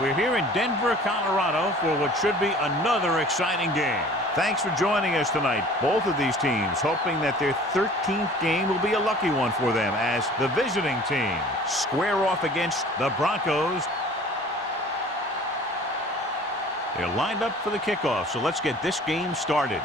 We're here in Denver, Colorado for what should be another exciting game. Thanks for joining us tonight. Both of these teams hoping that their 13th game will be a lucky one for them as the visiting team square off against the Broncos. They're lined up for the kickoff, so let's get this game started.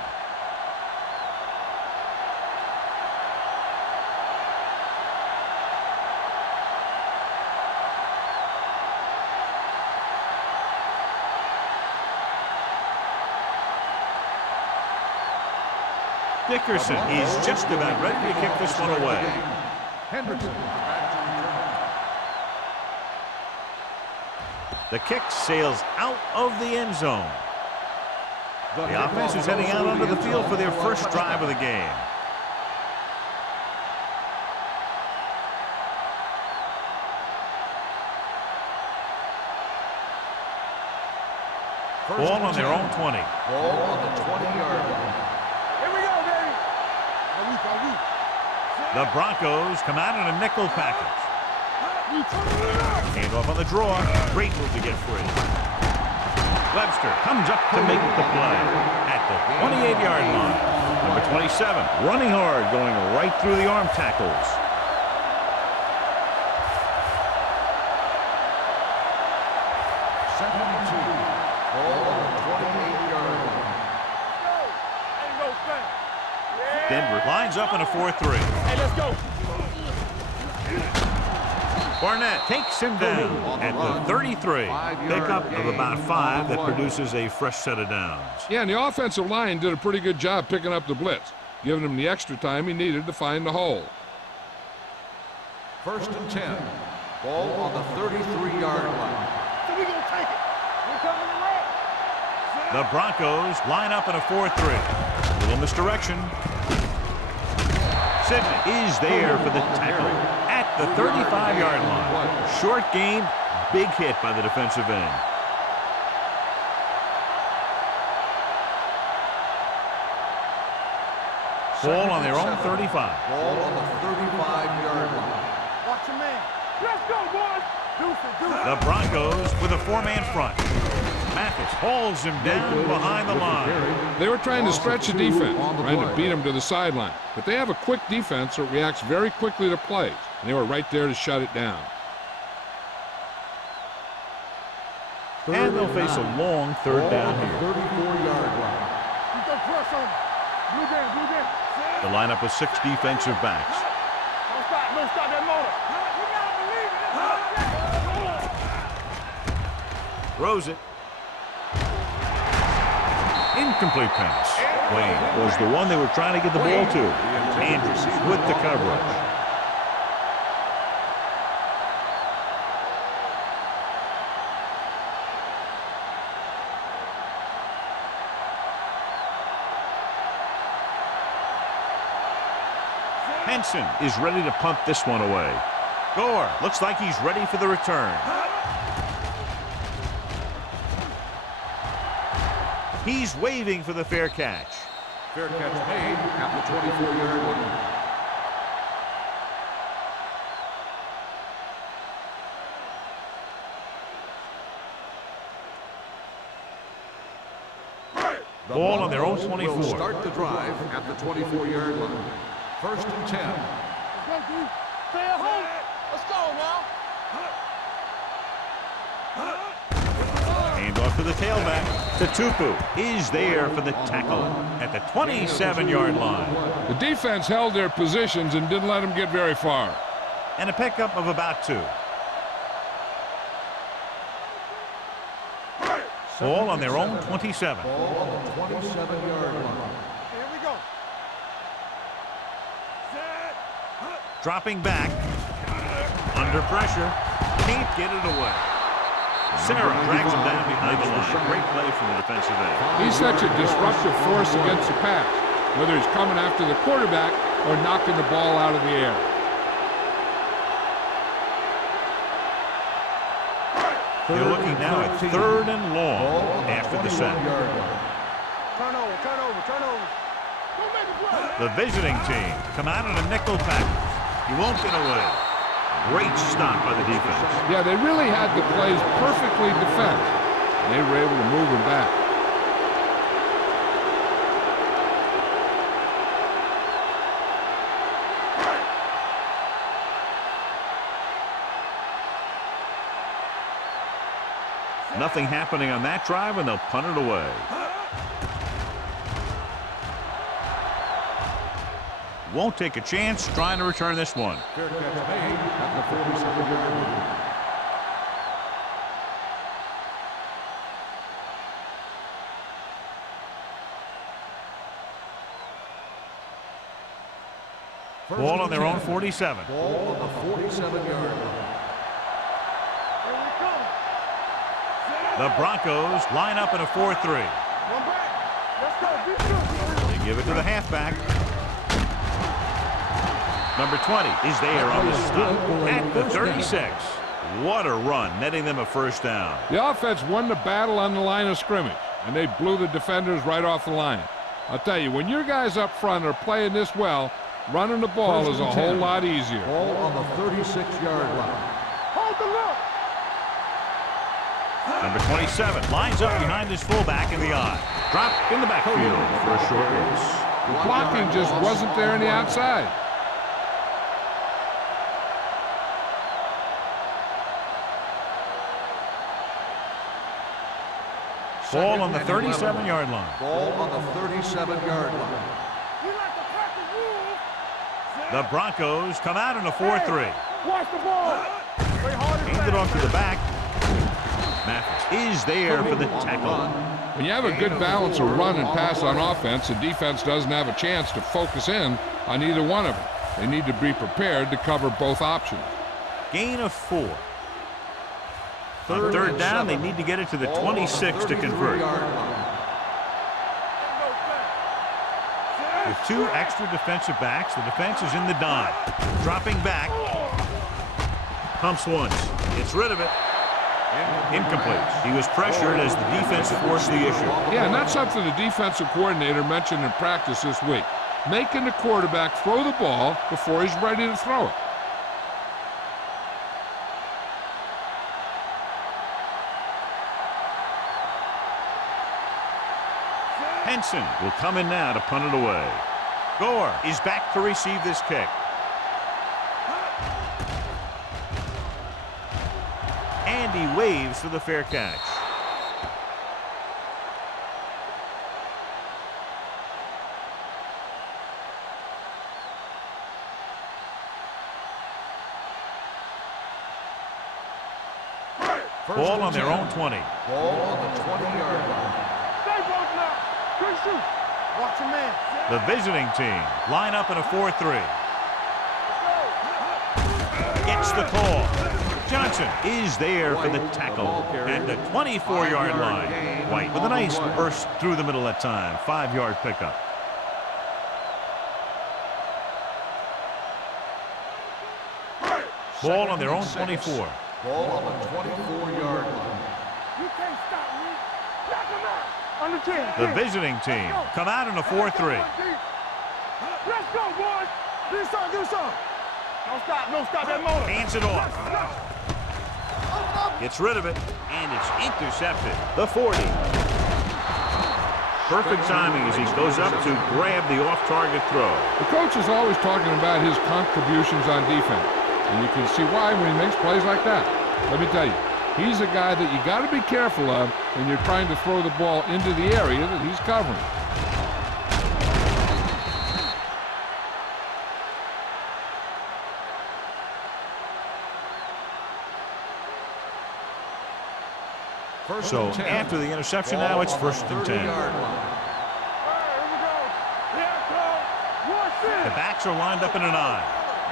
Dickerson is just about ready to kick this one away. The kick sails out of the end zone. The offense is heading out onto the field for their first drive of the game. Ball on their own 20. Ball on the 20-yard line. The Broncos come out in a nickel package. Hand off on the draw. Great move to get free. Webster comes up to make the play at the 28-yard line. Number 27, running hard, going right through the arm tackles. Second and 2. Ball on the 28-yard line. Denver lines up in a 4-3. Hey, let's go. Barnett takes him down at the 33. Pickup of about 5 that produces a fresh set of downs. Yeah, and the offensive line did a pretty good job picking up the blitz, giving him the extra time he needed to find the hole. First and 10. Ball on the 33-yard line. So we gonna take it. We're coming away. The Broncos line up in a 4-3. Little misdirection. Sidney is there for the tackle at the 35-yard line. Short gain, big hit by the defensive end. Ball on their own 35. Ball on the 35-yard line. Watch your man. Let's go, boys. The Broncos with a 4-man front. Mathis hauls him down behind the line. They were trying to stretch the defense, trying to beat him to the sideline. But they have a quick defense that reacts very quickly to plays, and they were right there to shut it down. And they'll face a long third down here. 34-yard line. You go press on him. Blue game. The lineup with 6 defensive backs. Don't stop that motor. Throws it. Incomplete pass. Wayne was the one they were trying to get the ball to. Andrews with the coverage. Henson is ready to punt this one away. Gore looks like he's ready for the return. He's waving for the fair catch. Fair catch made at the 24-yard line. Ball on their own 24. Will start the drive at the 24-yard line. First and 10. Stay at home. Let's go now. Hand off to the tailback. Tupu is there for the tackle at the 27-yard line. The defense held their positions and didn't let them get very far. And a pickup of about 2. Ball on their own 27. Ball on the 27-yard line. Here we go. Dropping back. Under pressure. Can't get it away. Sarah drags him down behind the line. Great play from the defensive end. He's such a disruptive force against the pass, whether he's coming after the quarterback or knocking the ball out of the air. They're looking now at 3rd and long after the sack. Turnover. Don't make a play. The visiting team come out in a nickel package. He won't get away. Great stop by the defense. Yeah, they really had the plays perfectly defended. They were able to move them back. Nothing happening on that drive, and they'll punt it away. Won't take a chance trying to return this one. Fair catch made at the 47-yard line. Ball on their own 47. Ball on the 47-yard line. The Broncos line up in a 4-3. They give it to the halfback. Number 20 is there on the stop at the 36. What a run, netting them a first down. The offense won the battle on the line of scrimmage, and they blew the defenders right off the line. I'll tell you, when your guys up front are playing this well, running the ball is a whole lot easier. Ball on the 36-yard line. Hold the look. Number 27 lines up behind his fullback in the eye. Drop in the backfield for a short loss. The blocking just wasn't there on the outside. Ball on the 37-yard line. Ball on the 37-yard line. The Broncos come out in a 4-3. Watch the ball. Hands it off to the back. Mathis is there for the tackle. When you have a good balance of run and pass on offense, the defense doesn't have a chance to focus in on either one of them. They need to be prepared to cover both options. Gain of 4. On third down, they need to get it to the 26 to convert. With 2 extra defensive backs, the defense is in the dime. Dropping back. Pumps once. Gets rid of it. Incomplete. He was pressured as the defense forced the issue. Yeah, and that's something the defensive coordinator mentioned in practice this week. Making the quarterback throw the ball before he's ready to throw it. Henson will come in now to punt it away. Gore is back to receive this kick. And he waves for the fair catch. Ball on their own 20. Ball on the 20-yard line. Stay both now. Good shoot. Watch your man. The visiting team line up in a 4-3. Gets the call. Johnson is there for the tackle at the 24-yard line. White with a nice burst through the middle that time. 5-yard pickup. Ball on their own 24. Ball on the 24-yard line. You can't stop me. Knock him out. Under 10. The visiting team come out in a 4-3. Let's go, boys. Do something, do something. Don't stop that motor. Hands it off. Gets rid of it, and it's intercepted. The 40. Perfect timing as he goes up to grab the off-target throw. The coach is always talking about his contributions on defense, and you can see why when he makes plays like that. Let me tell you, he's a guy that you got to be careful of when you're trying to throw the ball into the area that he's covering. So after the interception, now it's 1st and 10. The backs are lined up in an I.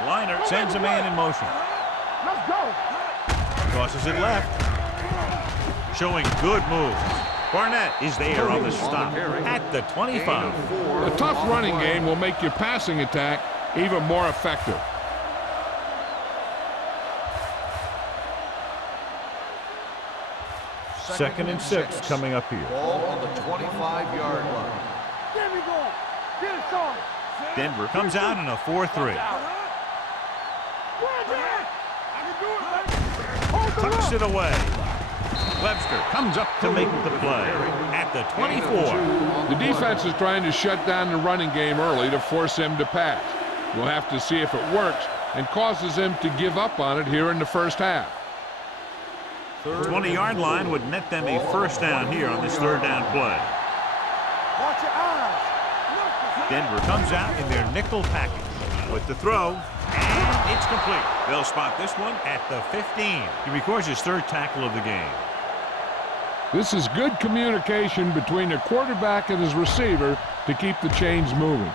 Liner sends a man in motion. Let's go. Crosses it left. Showing good moves. Barnett is there on the stop at the 25. A tough running game will make your passing attack even more effective. Second and 6 coming up here. Ball on the 25-yard line. Get me going. Get it started. Denver comes out in a 4-3. Tucks it away. Webster comes up to make the play at the 24. The defense is trying to shut down the running game early to force him to pass. We'll have to see if it works and causes him to give up on it here in the first half. 20-yard line would net them a first down here on this third down play. Watch your eyes. Denver comes out in their nickel package with the throw, and it's complete. They'll spot this one at the 15. He records his third tackle of the game. This is good communication between the quarterback and his receiver to keep the chains moving.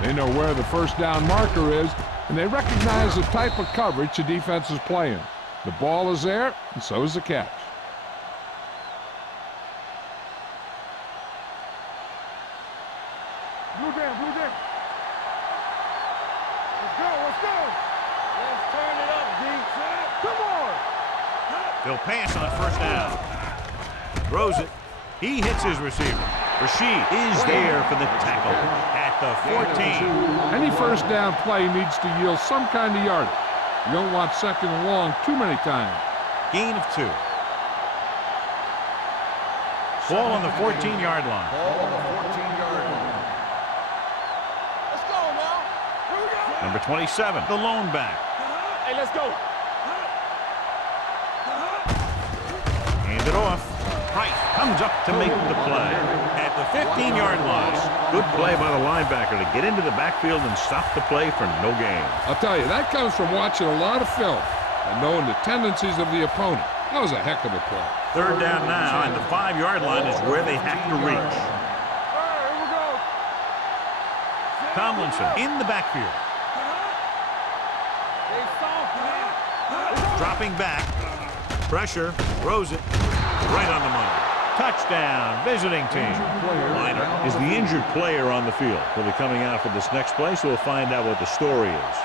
They know where the first down marker is, and they recognize the type of coverage the defense is playing. The ball is there, and so is the catch. Blue down, blue down. Let's go, let's go. Let's turn it up, D. Come on. They'll pass on first down. Throws it. He hits his receiver. Rashid is there for the tackle at the 14. Any first down play needs to yield some kind of yardage. You don't want second and long too many times. Gain of 2. Ball on the 14-yard line. Ball on the 14-yard line. Let's go now. Here we go. Number 27, the lone back. Hey, let's go. Hand it off. Price comes up to make the play at the 15-yard line. Good play by the linebacker to get into the backfield and stop the play for no gain. I'll tell you, that comes from watching a lot of film and knowing the tendencies of the opponent. That was a heck of a play. Third down now, and the 5-yard line is where they have to reach. All right, here we go. Tomlinson in the backfield. Dropping back. Pressure. Throws it. Right on the money. Touchdown, visiting team. Liner is the injured player on the field. He'll be coming out for this next play, so we'll find out what the story is.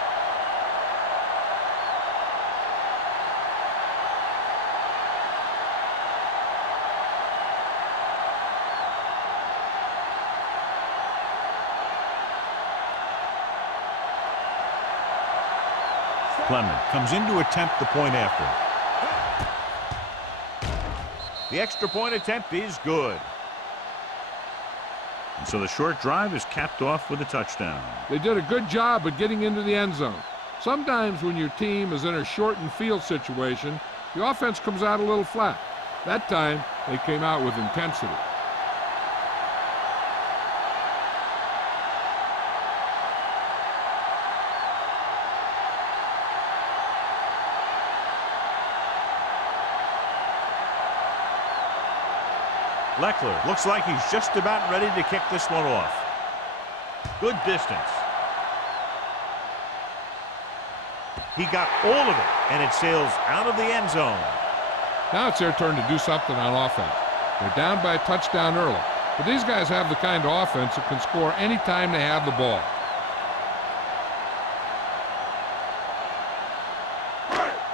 Clement comes in to attempt the point after. The extra point attempt is good. And so the short drive is capped off with a touchdown. They did a good job of getting into the end zone. Sometimes when your team is in a shortened field situation, the offense comes out a little flat. That time, they came out with intensity. Leckler looks like he's just about ready to kick this one off. Good distance. He got all of it, and it sails out of the end zone. Now it's their turn to do something on offense. They're down by a touchdown early, but these guys have the kind of offense that can score any time they have the ball.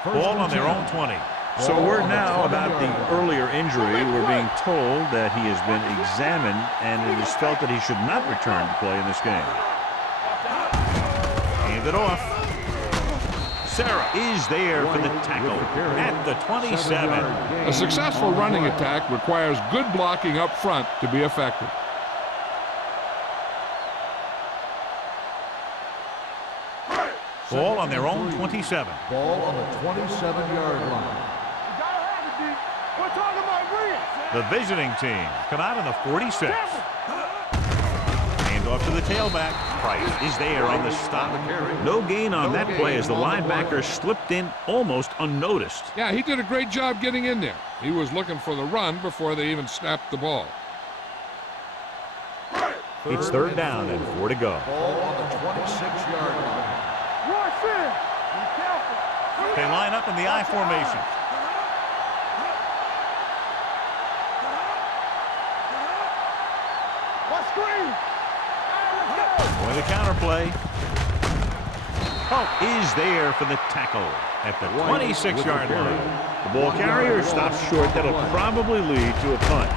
Ball on their own 20. So word now about the earlier injury. We're being told that he has been examined and it is felt that he should not return to play in this game. Hand it off. Sarah is there for the tackle at the 27. A successful running attack requires good blocking up front to be effective. Ball on their own 27. Ball on the 27-yard line. We're talking about wins. The visiting team come out in the 46. Hand off to the tailback. Price is there on the stop. No gain on that play as the linebacker slipped in almost unnoticed. Yeah, he did a great job getting in there. He was looking for the run before they even snapped the ball. It's third down and 4 to go. Ball on the 26-yard line. Rush in. Be careful. They line up in the I formation. For the counter play. Pope is there for the tackle at the 26-yard line. The ball carrier stops short. That'll probably lead to a punt.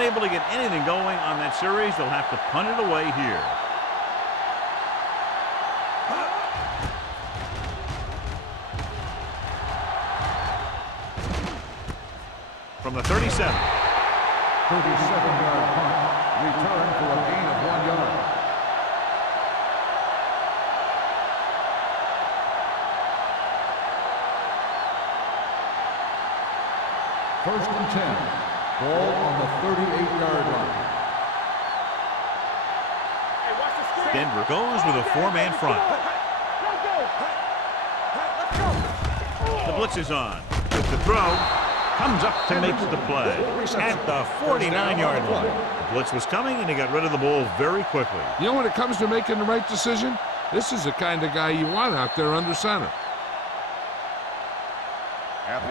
Unable to get anything going on that series, they'll have to punt it away here. From the 37. 37-yard punt. Return for a gain of 1 yard. First and 10. Ball on the 38-yard line. Denver goes with a 4-man front. The blitz is on. With the throw. Comes up to make the play at the 49-yard line. The blitz was coming, and he got rid of the ball very quickly. You know, when it comes to making the right decision, this is the kind of guy you want out there under center.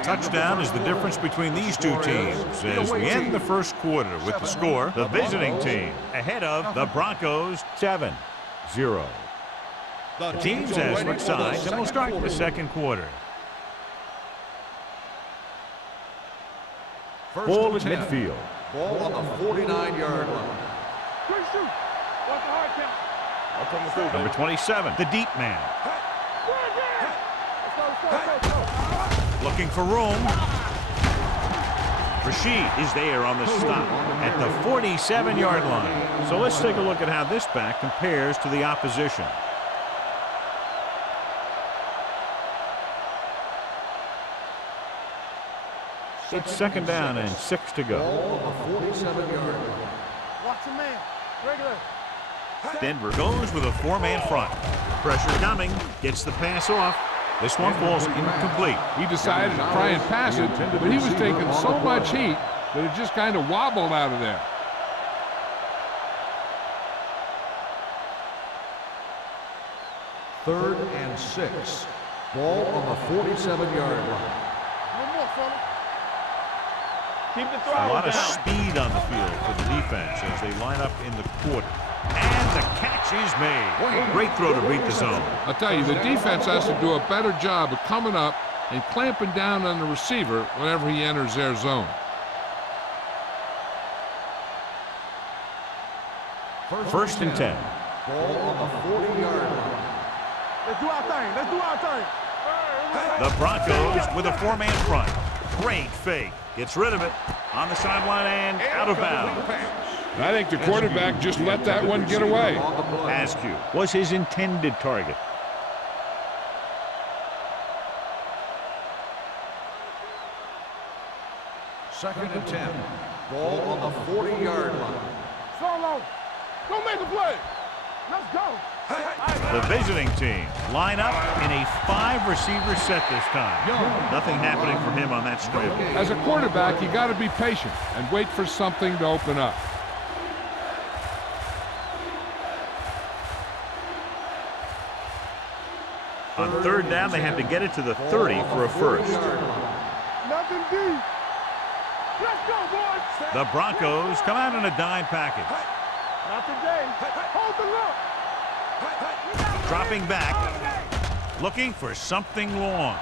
Touchdown is the difference between these two teams as we end the first quarter with the score. The visiting team ahead of the Broncos 7-0. The teams as switch sides, and we'll start the second quarter. Ball at midfield. Ball on the 49-yard line. Number 27, the deep man. Looking for room. Rashid is there on the stop at the 47-yard line. So let's take a look at how this back compares to the opposition. It's second down and 6 to go. Ball on the 47-yard line. Watch a man. Regular. Denver goes with a 4-man front. Pressure coming. Gets the pass off. This one falls incomplete. He decided to try and pass it, but he was taking so much heat that it just kind of wobbled out of there. Third and 6. Ball on the 47-yard line. One more, fella. Keep the throw A lot down. of speed on the field for the defense as they line up in the quarter. And the catch is made. Great throw to beat the zone. I'll tell you, the defense has to do a better job of coming up and clamping down on the receiver whenever he enters their zone. First and 10. Ball on the 40-yard line. Let's do our thing. Let's do our thing. The Broncos with a 4-man front. Great fake. Gets rid of it on the sideline and out of bounds. I think the quarterback just let that one get away. Askew was his intended target. Second and 10. Ball on the 40-yard line. Solo. Go make a play. Let's go. The visiting team line up in a 5-receiver set this time. Nothing happening for him on that strip. As a quarterback, you got to be patient and wait for something to open up. On third down, they have to get it to the 30 for a first. Nothing deep. Let's go, boys. The Broncos come out in a dime package. Not today. Hold the look. Dropping back, looking for something long.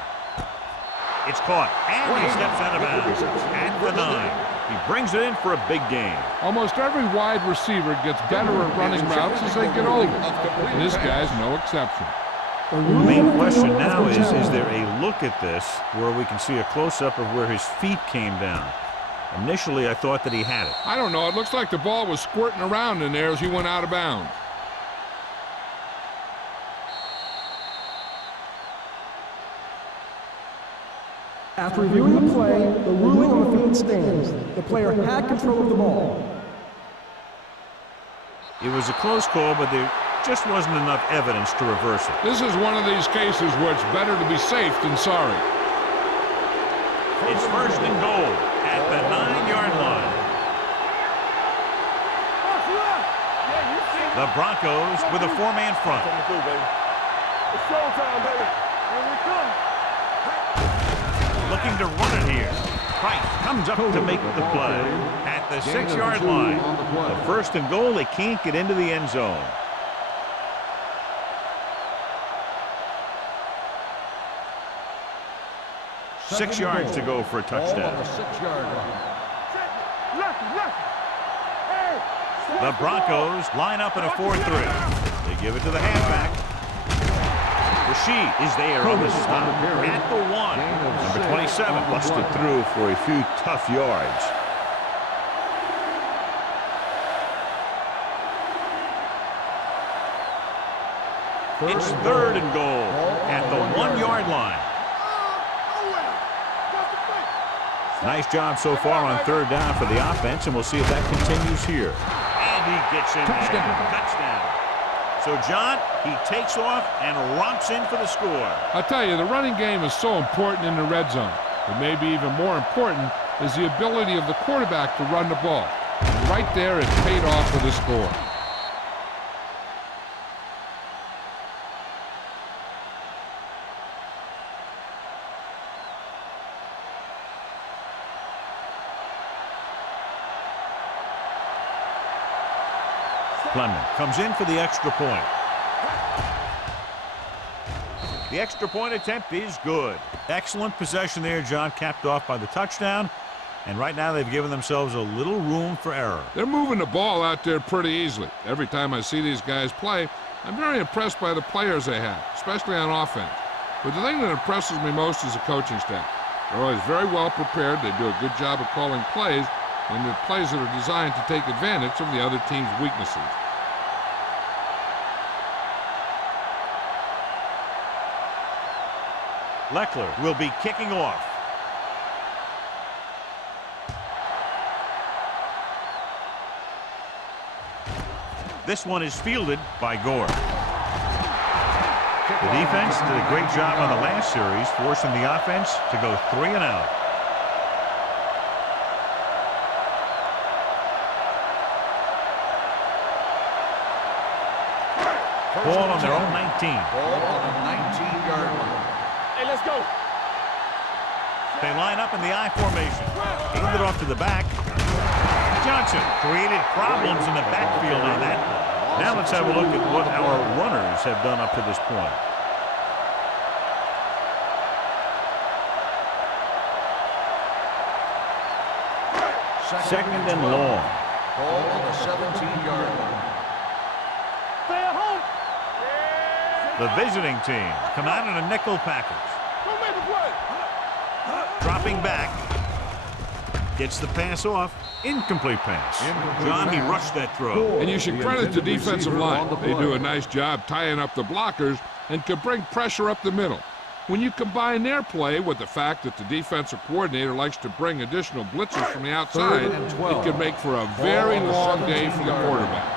It's caught, and he steps out of bounds at the 9. He brings it in for a big gain. Almost every wide receiver gets better at running routes as they get older. And this guy's no exception. The main question now is there a look at this where we can see a close-up of where his feet came down? Initially, I thought that he had it. I don't know. It looks like the ball was squirting around in there as he went out of bounds. After reviewing the play, the ruling on the field stands. The player had control of the ball. It was a close call, but there just wasn't enough evidence to reverse it. This is one of these cases where it's better to be safe than sorry. It's first and goal at the 9-yard line. The Broncos with a 4-man front. It's showtime, baby. Here we come. Looking to run it here. Price comes up to make the play at the 6-yard line. The first and goal, they can't get into the end zone. Six yards to go for a touchdown. Ball on the 6-yard line. Lefty. The Broncos line up in a 4-3. They give it to the halfback. Rashid is there on the stop at the 1. Number 27 busted through for a few tough yards. It's 3rd and goal at the 1-yard line. Nice job so far on 3rd down for the offense, and we'll see if that continues here. And he gets in there. Touchdown. So, John, he takes off and romps in for the score. I'll tell you, the running game is so important in the red zone. But maybe even more important is the ability of the quarterback to run the ball. And right there, it paid off for the score. Clement comes in for the extra point. The extra point attempt is good. Excellent possession there, John, capped off by the touchdown. And right now they've given themselves a little room for error. They're moving the ball out there pretty easily. Every time I see these guys play, I'm very impressed by the players they have, especially on offense. But the thing that impresses me most is the coaching staff. They're always very well prepared. They do a good job of calling plays, and the plays that are designed to take advantage of the other team's weaknesses. Leckler will be kicking off. This one is fielded by Gore. The defense did a great job on the last series, forcing the offense to go 3 and out. Ball on their own 19. Ball on the 19-yard line. Hey, let's go. They line up in the I formation. Hand it off to the back. Johnson created problems in the backfield on that. Now let's have a look at what our runners have done up to this point. Second and long. Ball on the 17-yard line. Stay at home. The visiting team come out in a nickel package. Don't make the play. Dropping back. Gets the pass off. Incomplete pass. John, he rushed that throw. And you should credit the defensive line. They do a nice job tying up the blockers and can bring pressure up the middle. When you combine their play with the fact that the defensive coordinator likes to bring additional blitzers from the outside, it can make for a very long day for the quarterback.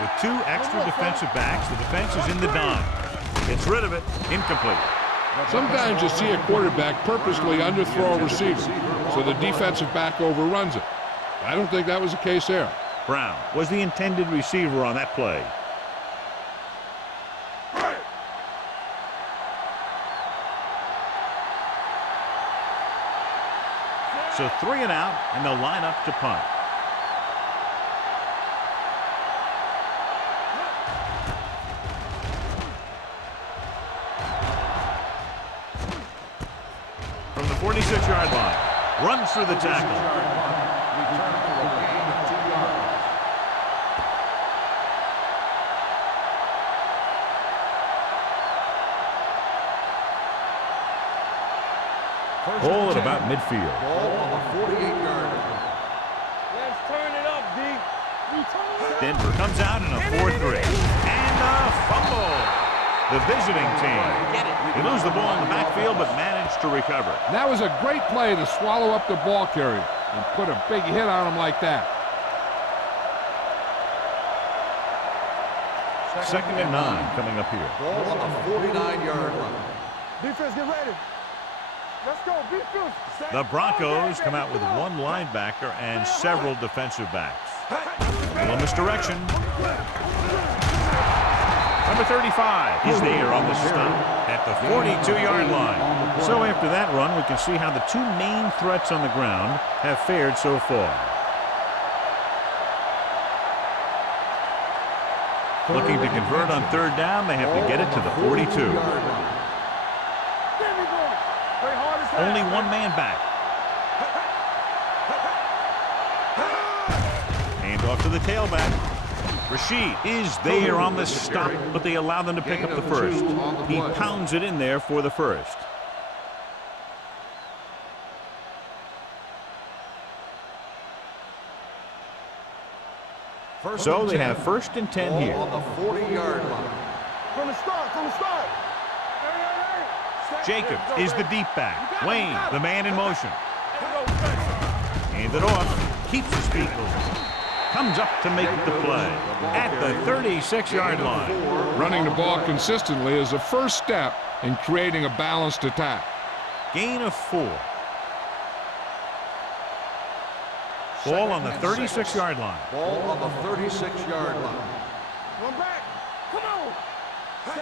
With 2 extra defensive backs, the defense is in the dime. Gets rid of it. Incomplete. Sometimes you see a quarterback purposely underthrow a receiver, so the defensive back overruns it. I don't think that was the case there. Brown was the intended receiver on that play. So 3 and out, and they'll line up to punt. From the 46-yard line, runs through the tackle. Return for a gain of 2 yards. Ball at about midfield. Ball on the 48-yard line. Let's turn it up, D. Denver comes out in a 4-3. And a fumble. The visiting team. They lose the ball in the backfield, but manage to recover. That was a great play to swallow up the ball carrier and put a big hit on him like that. Second and 9 coming up here. Ball on the 49-yard line. Defense, get ready. Let's go. Defense. The Broncos come out with 1 linebacker and several defensive backs. Little misdirection. Number 35 is there on the stop at the 42-yard line. So after that run, we can see how the 2 main threats on the ground have fared so far. Looking to convert on 3rd down, they have to get it to the 42. Only 1 man back. Off to the tailback. Rashid is there on the stop, but they allow them to pick up the first. He pounds it in there for the first. So they have 1st and 10 here. On the 40-yard line. From the start, from the start. Jacob is the deep back. Wayne, the man in motion. Hand it off. Keeps his feet moving. Comes up to make the play at the 36-yard line. Running the ball consistently is the first step in creating a balanced attack. Gain of 4. Ball on the 36-yard line. Ball on the 36-yard line. One back. Come on.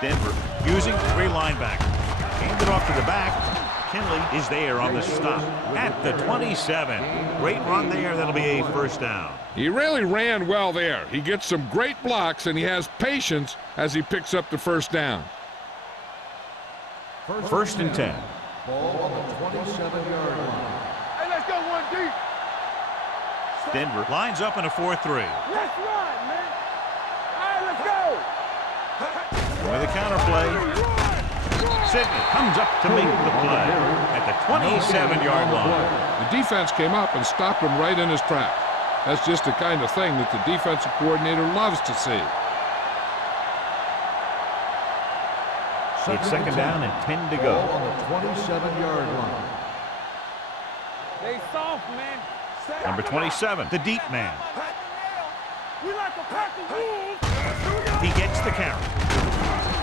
Denver using 3 linebackers. Hand it off to the back. Kinley is there on the stop at the 27. Great run there. That'll be a 1st down. He really ran well there. He gets some great blocks, and he has patience as he picks up the 1st down. 1st and 10. Ball on the 27-yard line. Hey, let's go one deep. Denver lines up in a 4-3. Let's run, man. All right, let's go. With a counter play. Sidney comes up to make the play at the 27-yard line. The defense came up and stopped him right in his tracks. That's just the kind of thing that the defensive coordinator loves to see. It's 2nd down and 10 to go. Ball on the 27-yard line. They soft, man. Number 27, the deep man. We like a pack of wolves. He gets the carry.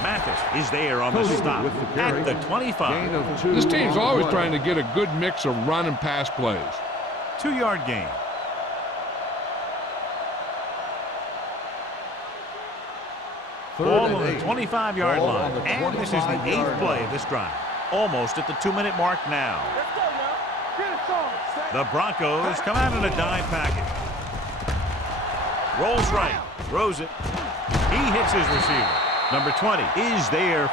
Mathis is there on the stop at the 25. This team's always trying to get a good mix of run and pass plays. 2-yard gain. Ball on the 25-yard line. And this is the 8th play of this drive. Almost at the 2-minute mark now. Let's go now. Get it started. The Broncos come out in a dime package. Rolls right. Throws it. He hits his receiver. Number 20 is there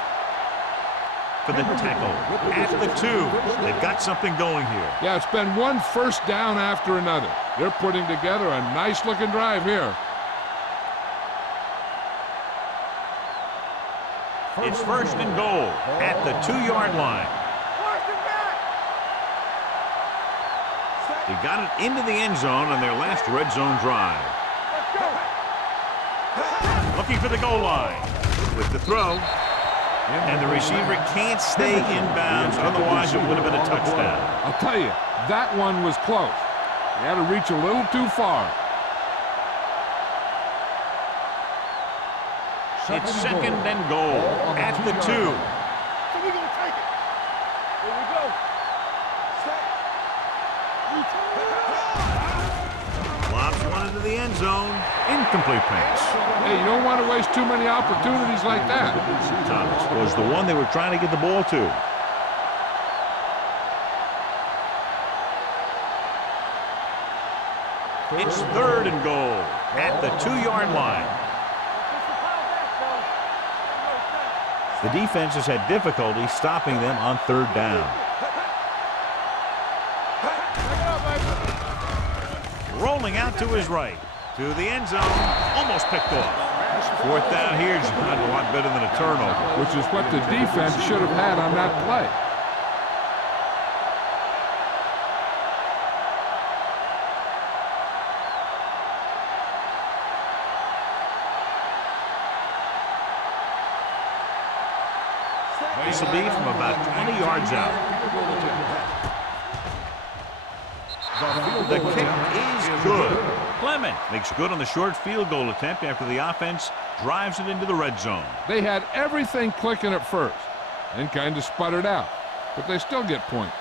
for the tackle at the 2. They've got something going here. Yeah, it's been one 1st down after another. They're putting together a nice-looking drive here. It's 1st and goal at the 2-yard line. They got it into the end zone on their last red zone drive. Looking for the goal line with the throw. And the receiver can't stay in bounds, otherwise it would have been a touchdown. I'll tell you, that one was close. He had to reach a little too far. It's 2nd and goal at the 2. So we're going to take it. Here we go. Lobs one into the end zone. Incomplete pass. Hey, you don't want to waste too many opportunities like that. Thomas was the one they were trying to get the ball to. It's 3rd and goal at the 2-yard line. The defense has had difficulty stopping them on 3rd down. Rolling out to his right, to the end zone, almost picked off. 4th down here is not a lot better than a turnover. Which is what the defense should have had on that play. This will be from about 20 yards out. The kick is good. Clement makes good on the short field goal attempt after the offense drives it into the red zone. They had everything clicking at first and kind of sputtered out, but they still get points.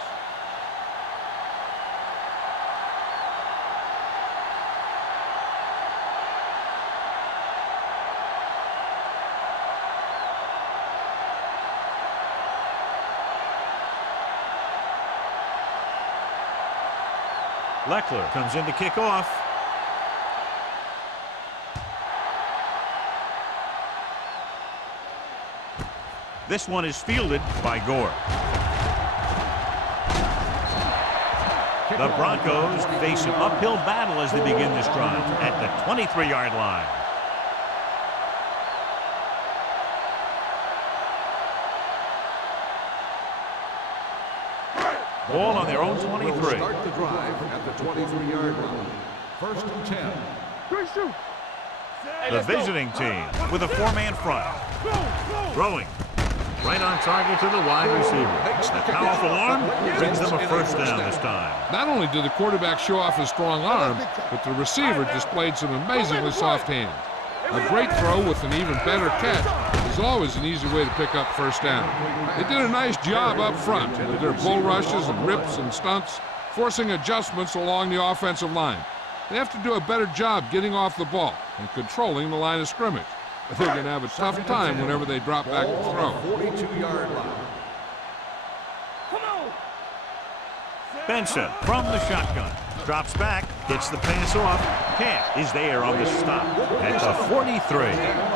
Leckler comes in to kick off. This one is fielded by Gore. The Broncos face an uphill battle as they begin this drive at the 23-yard line. Ball on their own 23. Will start the drive at the 23-yard line. First and 10. The visiting team with a four-man front. Throwing. Right on target to the wide receiver. The powerful arm brings them a first down this time. Not only did the quarterback show off his strong arm, but the receiver displayed some amazingly soft hands. A great throw with an even better catch is always an easy way to pick up first down. They did a nice job up front with their bull rushes and rips and stunts, forcing adjustments along the offensive line. They have to do a better job getting off the ball and controlling the line of scrimmage. But they're going to have a tough time whenever they drop back to throw. 42-yard line. Benson from the shotgun. Drops back, gets the pass off. Camp is there on the stop at the 43.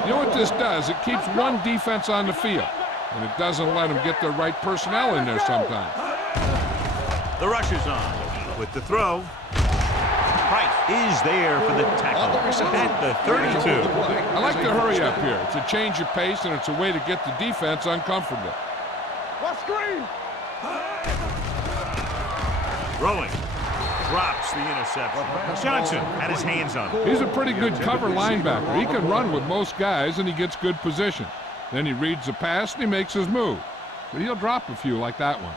You know what this does? It keeps one defense on the field, and it doesn't let them get the right personnel in there sometimes. The rush is on with the throw. Price is there for the tackle at the 32. I like to hurry up here. It's a change of pace, and it's a way to get the defense uncomfortable. What screen? Throwing. Drops the interception. Johnson had his hands on it. He's a pretty good cover linebacker. He can run with most guys, and he gets good position. Then he reads the pass, and he makes his move. But he'll drop a few like that one.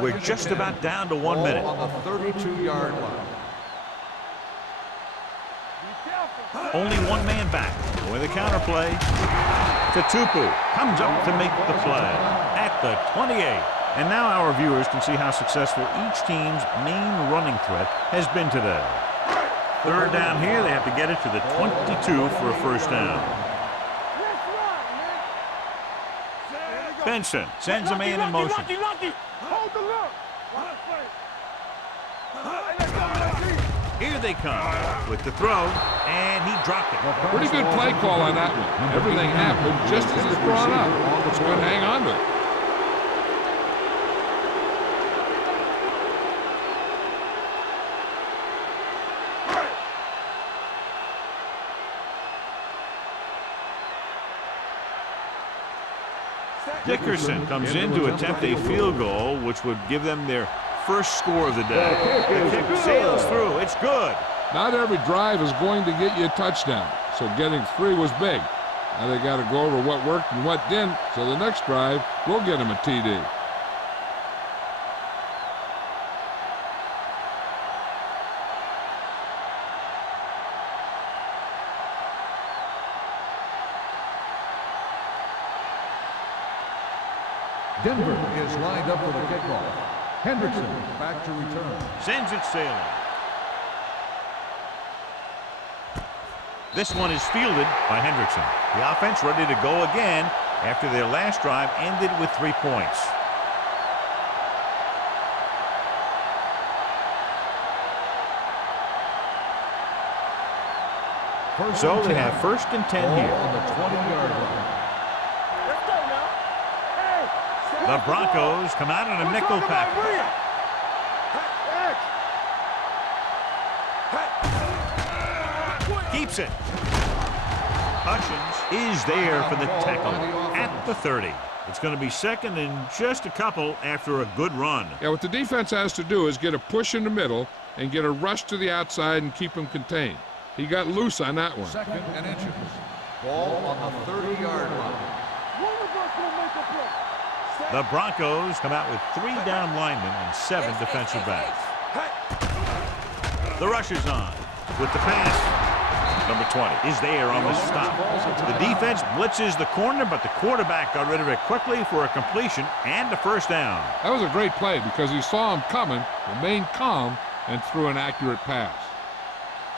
We're just about down to 1 minute. On the 32-yard line. Only one man back. With a counter play. Tupu comes up to make the play at the 28. And now our viewers can see how successful each team's main running threat has been today. Third down here, they have to get it to the 22 for a first down. Benson sends a man in motion. Hold the look. Here they come with the throw, and he dropped it. Pretty good play call on that one. Everything happened just as it's drawn up. Let's go and hang on to it. Dickerson comes in to attempt a field goal, which would give them their first score of the day. The kick sails through. It's good. Not every drive is going to get you a touchdown, so getting 3 was big. Now they got to go over what worked and what didn't, so the next drive will get them a TD. Denver is lined up for the kickoff. Hendrickson back to return. Sends it sailing. This one is fielded by Hendrickson. The offense ready to go again after their last drive ended with 3 points. So they have first and 10 here. On the 20-yard line. Let's go now. Hey. The Broncos come out in a nickel package. Keeps it. Hutchins is there for the tackle at the 30. It's going to be second and just a couple after a good run. Yeah, what the defense has to do is get a push in the middle and get a rush to the outside and keep them contained. He got loose on that one. Second and inches. Ball on the 30-yard line. The Broncos come out with 3 down linemen and 7 defensive backs. The rush is on with the pass. Number 20 is there on the stop. The defense blitzes the corner, but the quarterback got rid of it quickly for a completion and a first down. That was a great play because he saw him coming, remained calm, and threw an accurate pass.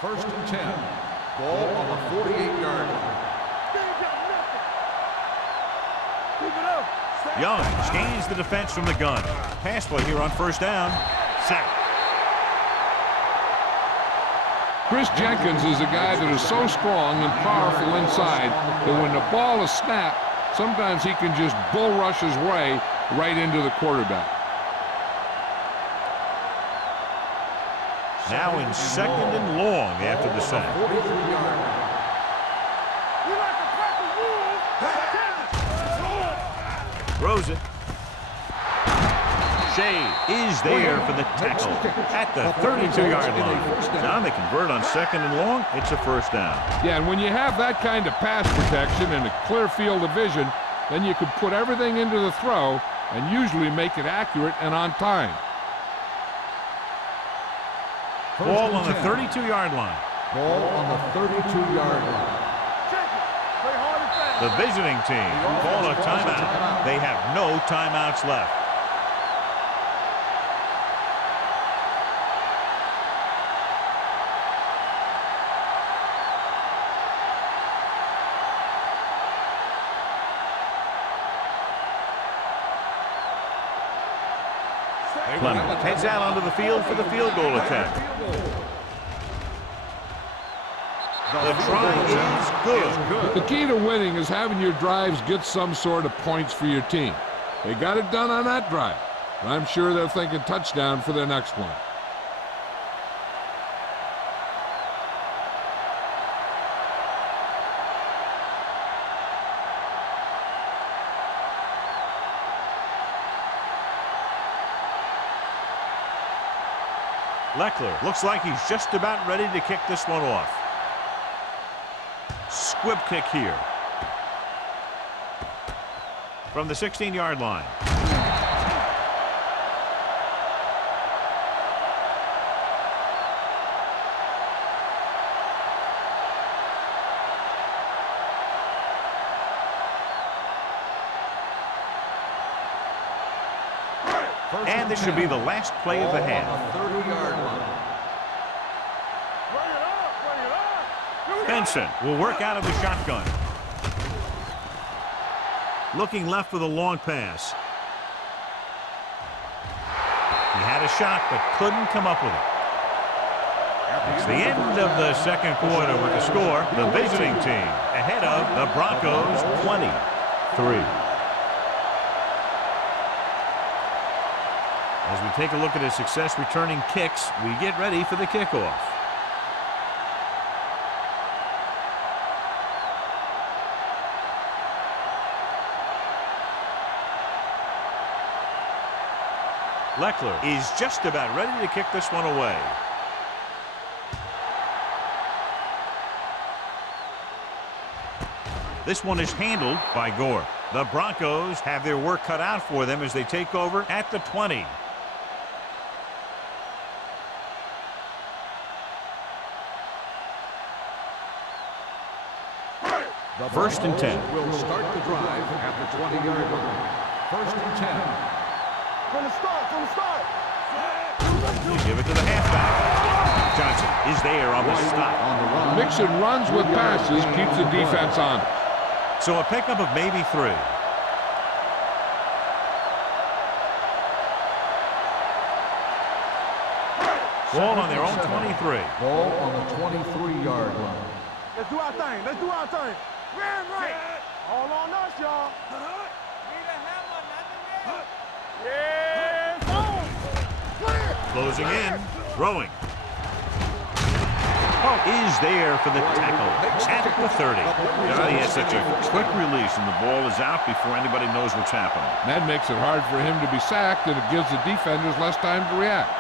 First and 10. Ball on the 48-yard line. Young scans the defense from the gun. Pass play here on first down. Sack. Chris Jenkins is a guy that is so strong and powerful inside that when the ball is snapped, sometimes he can just bull rush his way right into the quarterback. Now in second and long after the sack. 43-yard line. You like to crack the rules? Throws it. Shea is there for the tackle at the 32-yard line. Now they convert on second and long. It's a first down. Yeah, and when you have that kind of pass protection and a clear field of vision, then you can put everything into the throw and usually make it accurate and on time. Ball on the 32-yard line. Ball on the 32-yard line. Check it. Play hard and fast. The visiting team call a timeout. They have no timeouts left. Clement heads out onto the field for the field goal attempt. The try is good. The key to winning is having your drives get some sort of points for your team. They got it done on that drive. And I'm sure they're thinking touchdown for their next one. Leckler looks like he's just about ready to kick this one off. Squib kick here. From the 16-yard line. And this should be the last play of the half. 30-yard line. Bring it up. Bring it up. Benson will work out of the shotgun. Looking left for the long pass. He had a shot but couldn't come up with it. It's the end of the second quarter with the score. The visiting team ahead of the Broncos 23. As we take a look at his success returning kicks, we get ready for the kickoff. Leckler is just about ready to kick this one away. This one is handled by Gore. The Broncos have their work cut out for them as they take over at the 20. First and 10. Will start the drive at the 20-yard line. First and 10. From the start. From the start. They give it to the halfback. Johnson is there on the stop. On the run. Mixing runs with passes keeps the defense on. So a pickup of maybe 3. Ball on their own 23. Ball on the 23-yard line. Let's do our thing. Let's do our thing. Ran right. All on us, y'all. Yeah, boom. Clear. Closing in. Throwing. Is there for the tackle at the 30. He has such a quick release and the ball is out before anybody knows what's happening. That makes it hard for him to be sacked, and it gives the defenders less time to react.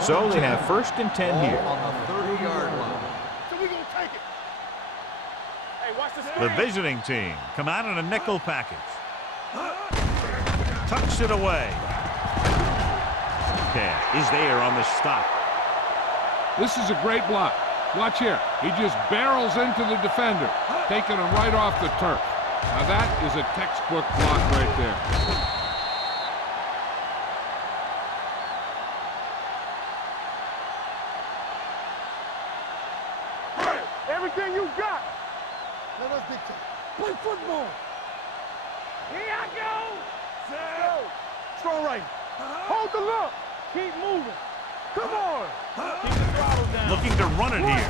So they have first and 10 Ball here. on the 30-yard line. So we gonna take it. Hey, watch the The visiting team come out in a nickel package. Tucks it away. Cat is there on the stop. This is a great block. Watch here. He just barrels into the defender, taking him right off the turf. Now that is a textbook block right there. everything you got. Let us dictate. Play football. Here I go. Go. Strong right. Hold the look. Keep moving. Come on. Keep the throttle down. Looking to run it here.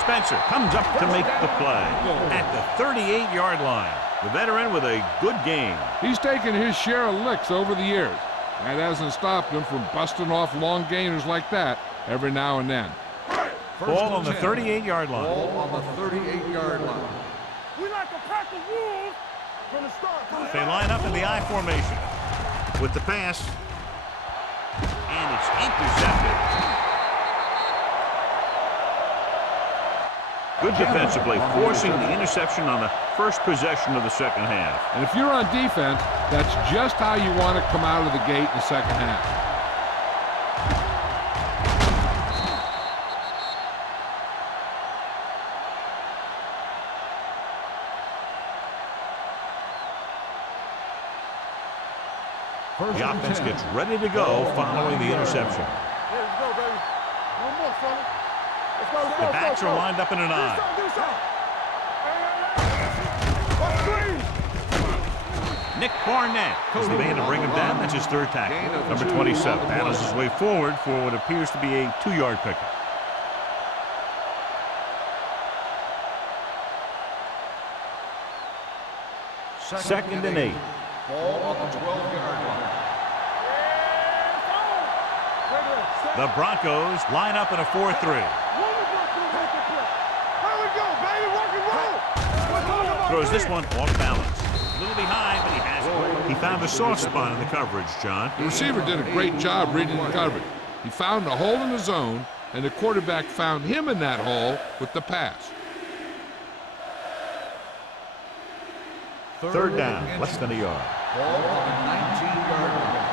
Spencer comes up to make the play at the 38-yard line. The veteran with a good game. He's taken his share of licks over the years, That hasn't stopped him from busting off long gainers like that every now and then. Ball on the 38-yard line. Ball on the 38-yard line. We like a pack of wolves from the start. They line up in the I formation. With the pass. And it's intercepted. Good defensive play, forcing the interception on the first possession of the second half. And if you're on defense, that's just how you want to come out of the gate in the second half. The offense gets ready to go following the interception. Let's go, baby. One more, fella. Let's go, let's go, The backs are lined up in an I. Nick Barnett is the man to bring him down. That's his third tackle. Number 27 battles his way forward for what appears to be a 2-yard pickup. Second and 8. Ball on the 12-yard line. The Broncos line up in a 4-3. Throws this one off balance. A little behind, but he has it. He found a soft spot in the coverage, John. The receiver did a great job reading the coverage. He found a hole in the zone, and the quarterback found him in that hole with the pass. Third down, less than a yard. Ball on the 19-yard line.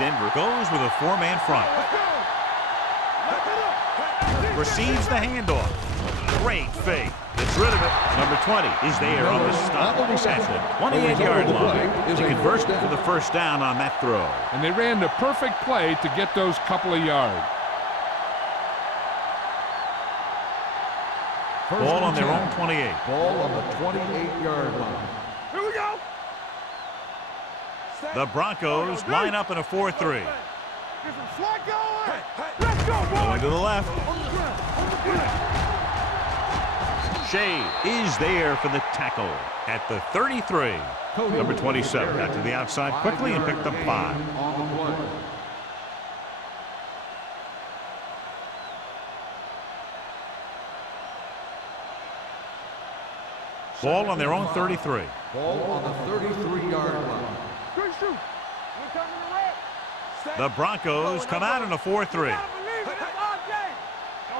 Denver goes with a 4-man front. Receives the handoff. Great fake. Gets rid of it. Number 20 is there on the stop at the 28-yard line. He converts for the first down on that throw. And they ran the perfect play to get those couple of yards. Ball on their own 28. Ball on the 28-yard line. Here we go. The Broncos line up in a 4-3. Get some slack going. Let's go, boy. Going to the left. On the ground. Shea is there for the tackle at the 33. Number 27 got to the outside quickly and picked up 5. On the play. Ball on their own 33. Ball on the 33-yard line. Good shoot. We're coming to red. The Broncos come out in a 4-3. Don't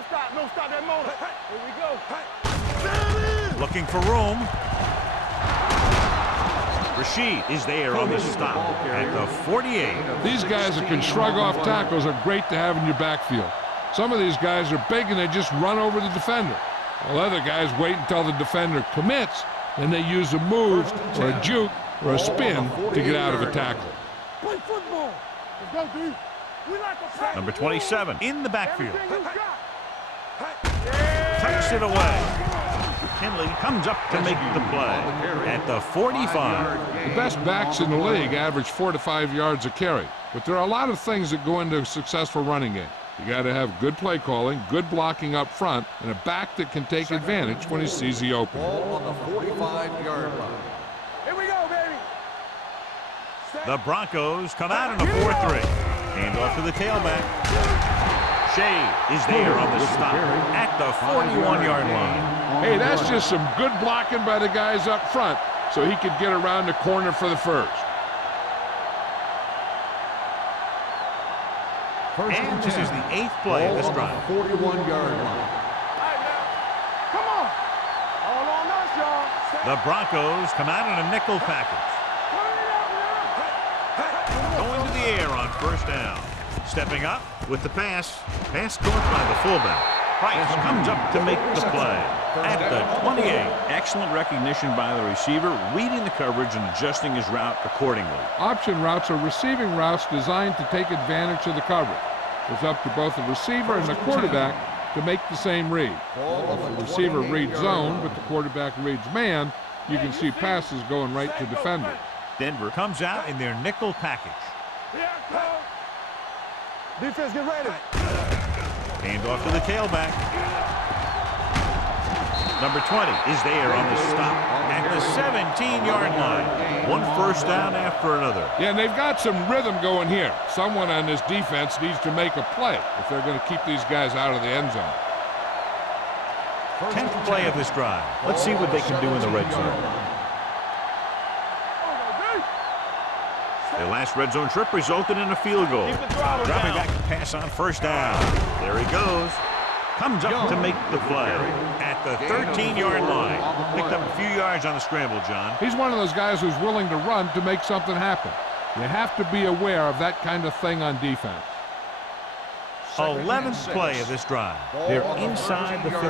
stop. Don't stop that motor. Here we go. Looking for room. Rashid is there on the stop at the 48. These guys that can shrug off tackles are great to have in your backfield. Some of these guys are big and they just run over the defender. While other guys wait until the defender commits, then they use a move or a juke or a spin to get out of a tackle. Play football. Let's go, dude. We like a pack. Number 27 in the backfield. Everything you got. Takes it away. Kinley comes up to make the play at the 45. The best backs in the league average 4 to 5 yards a carry, but there are a lot of things that go into a successful running game. You got to have good play calling, good blocking up front, and a back that can take advantage when he sees the opening. Ball on the 45-yard line. Here we go, baby. The Broncos come out in a 4-3. Hand off to the tailback. Shea is there on the stop at the 41-yard line. Hey, that's just some good blocking by the guys up front so he could get around the corner for the first. And this is the 8th play of this drive. 41-yard line. Come on. All on us, y'all. The Broncos come out in a nickel package. Going to the air on first down. Stepping up with the pass. Pass caught by the fullback. Price comes up to make the play at the 28. Excellent recognition by the receiver, reading the coverage and adjusting his route accordingly. Option routes are receiving routes designed to take advantage of the coverage. It's up to both the receiver and the quarterback to make the same read. If the receiver reads zone, but the quarterback reads man, you can see passes going right to defenders. Denver comes out in their nickel package. Defense, get ready. Hand off to the tailback. Number 20 is there on the stop at the 17-yard line. One first down after another. Yeah, and they've got some rhythm going here. Someone on this defense needs to make a play if they're going to keep these guys out of the end zone. 10th play of this drive. Let's see what they can do in the red zone. Their last red zone trip resulted in a field goal. Dropping back to pass on first down. There he goes. Comes up to make the play at the 13-yard line. Picked up a few yards on the scramble, John. He's one of those guys who's willing to run to make something happen. You have to be aware of that kind of thing on defense. 11th play of this drive. They're inside the 15.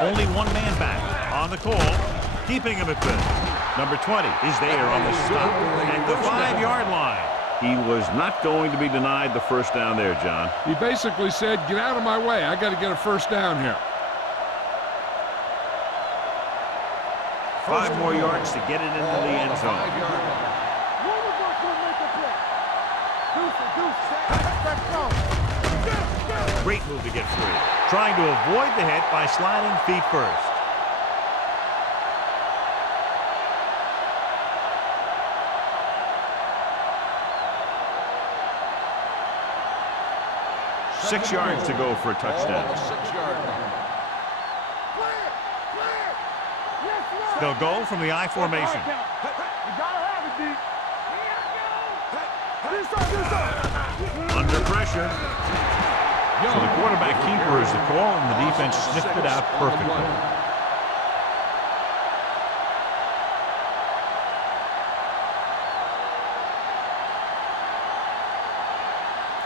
Only one man back on the call, keeping him at bay. Number 20 is there on the stop at the 5-yard line. He was not going to be denied the first down there, John. He basically said, get out of my way. I got to get a first down here. 5 more yards to get it into the end zone. Great move to get free. Trying to avoid the hit by sliding feet first. Six yards to go for a touchdown. They'll go from the I formation. Under pressure. So the quarterback keeper is the call, and the defense sniffed it out perfectly.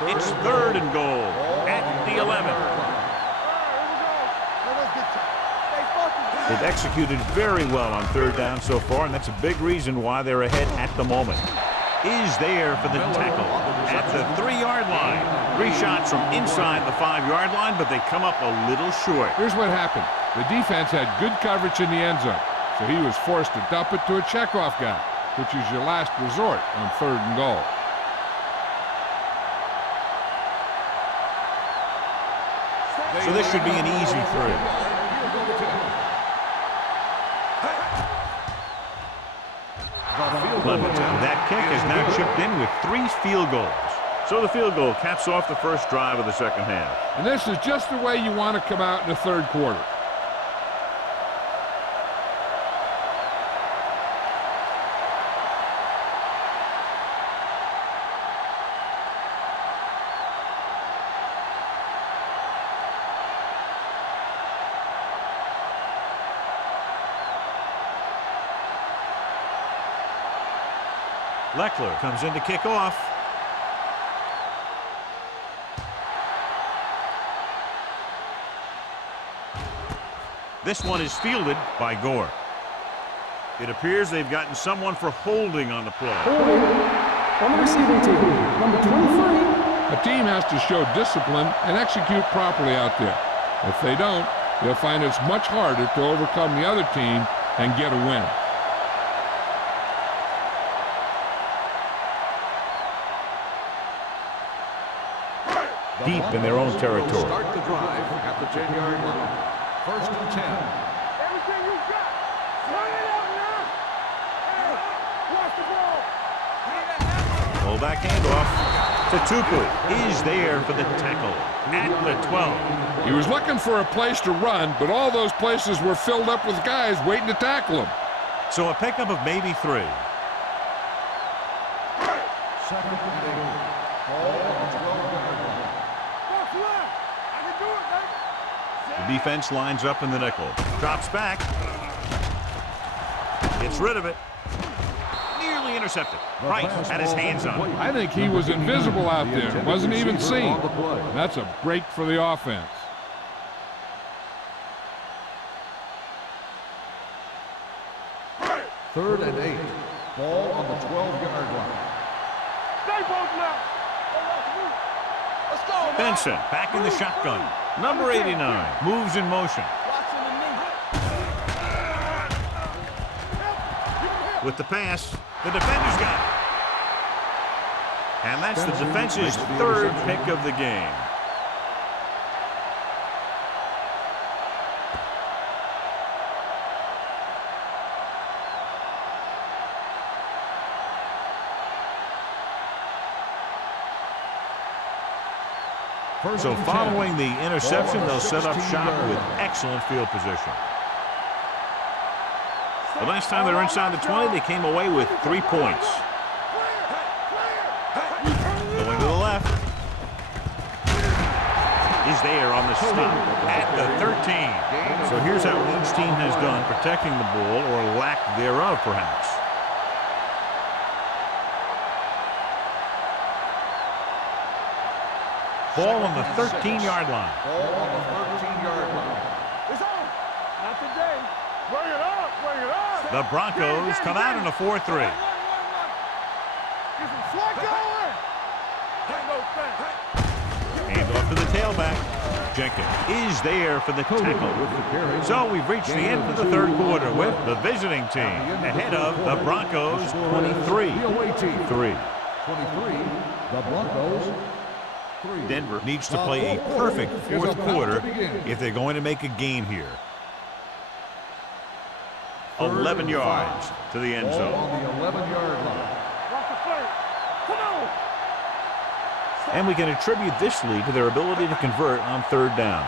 It's 3rd and goal at the 11. They've executed very well on 3rd down so far, and that's a big reason why they're ahead at the moment. Is there for the tackle at the 3-yard line. 3 shots from inside the 5-yard line, but they come up a little short. Here's what happened. The defense had good coverage in the end zone, so he was forced to dump it to a checkoff guy, which is your last resort on 3rd and goal. So this should be an easy throw. Clemens, that kick is now chipped in with 3 field goals. So the field goal caps off the first drive of the second half. And this is just the way you want to come out in the 3rd quarter. Leckler comes in to kick off. This one is fielded by Gore. It appears they've gotten someone for holding on the play. Holding on the receiving team, number 23. A team has to show discipline and execute properly out there. If they don't, they'll find it's much harder to overcome the other team and get a win. Deep in their own territory. Start the drive at the 10-yard line. 1st and 10. Everything you got. Run it out now. Hey, watch the ball. Pull back handoff. Tatupu is there for the tackle at the 12. He was looking for a place to run, but all those places were filled up with guys waiting to tackle him. So a pickup of maybe 3. 2nd and 8. Ball on the 12-yard line. The defense lines up in the nickel. Drops back. Gets rid of it. Nearly intercepted. Right had his hands on it. I think he was invisible out there. Wasn't even seen. That's a break for the offense. Third and 8. Ball on the 12-yard line. Stay both now. Let's go. Benson back in the shotgun. Number 89 moves in motion. With the pass, the defender's got it. And that's the defense's 3rd pick of the game. First So and 10. following the interception, Ball on they'll the set up 16-yard shop with line. excellent field position. The last time they were inside the 20, they came away with 3 points. Going to the left. Is there on the stop at the 13. So here's how each team has done protecting the ball, or lack thereof, perhaps. Ball on the 13-yard line. Ball on the 13-yard line. It's on. Not today. Bring it up. Bring it up. The Broncos come out in a 4-3. Get some sweat going. Ain't no thing. Hand off to the tailback. Jenkins is there for the tackle. So we've reached the end of the third quarter with the visiting team ahead of the Broncos 23. The away team. 3. 23. The Broncos. 3. Denver needs to play a perfect fourth quarter if they're going to make a gain here. 11 yards to the end Ball zone. on the 11-yard line. Watch the play. Come on. And we can attribute this lead to their ability to convert on third down.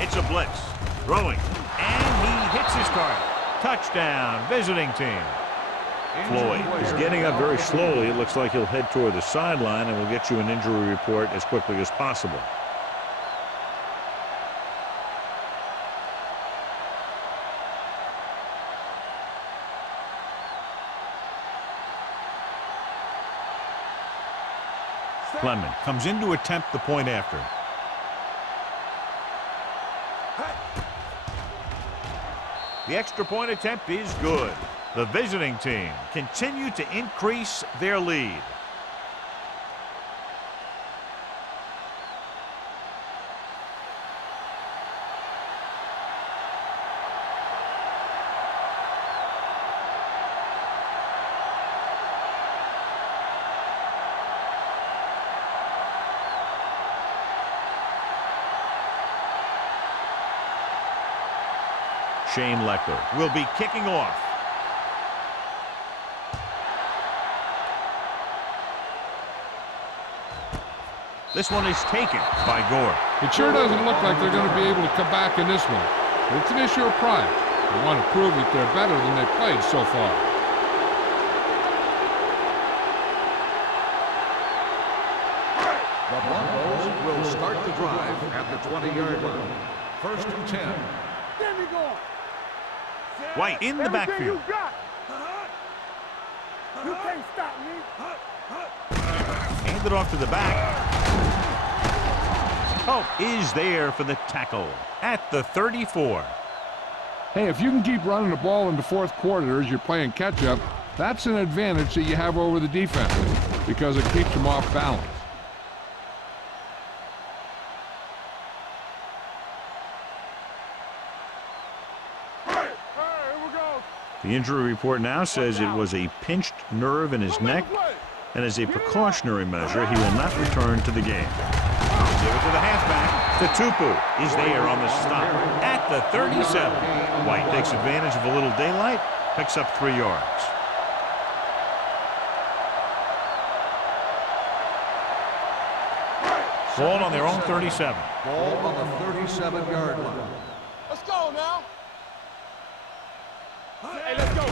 It's a blitz. Throwing. And he hits his target. Touchdown, visiting team. Floyd is getting up very slowly. It looks like he'll head toward the sideline, and we'll get you an injury report as quickly as possible. Clement comes in to attempt the point after. The extra point attempt is good. The visiting team continue to increase their lead. Shane Leckler will be kicking off. This one is taken by Gore. It sure doesn't look like they're going to be able to come back in this one. But it's an issue of pride. They want to prove that they're better than they've played so far. The Broncos will start the drive at the 20-yard line. First and 10. Get me going. White in the Everything backfield. You got. You can't stop me. Hand it off to the back. Pope is there for the tackle at the 34. Hey, if you can keep running the ball in the fourth quarter as you're playing catch-up, that's an advantage that you have over the defense because it keeps them off balance. The injury report now says it was a pinched nerve in his neck, and as a precautionary measure, he will not return to the game. Give it to the halfback. Tupu is there on the stop at the 37. White takes advantage of a little daylight, picks up 3 yards. Ball on their own 37. Ball on the 37-yard line. Let's go now. Hey, let's go.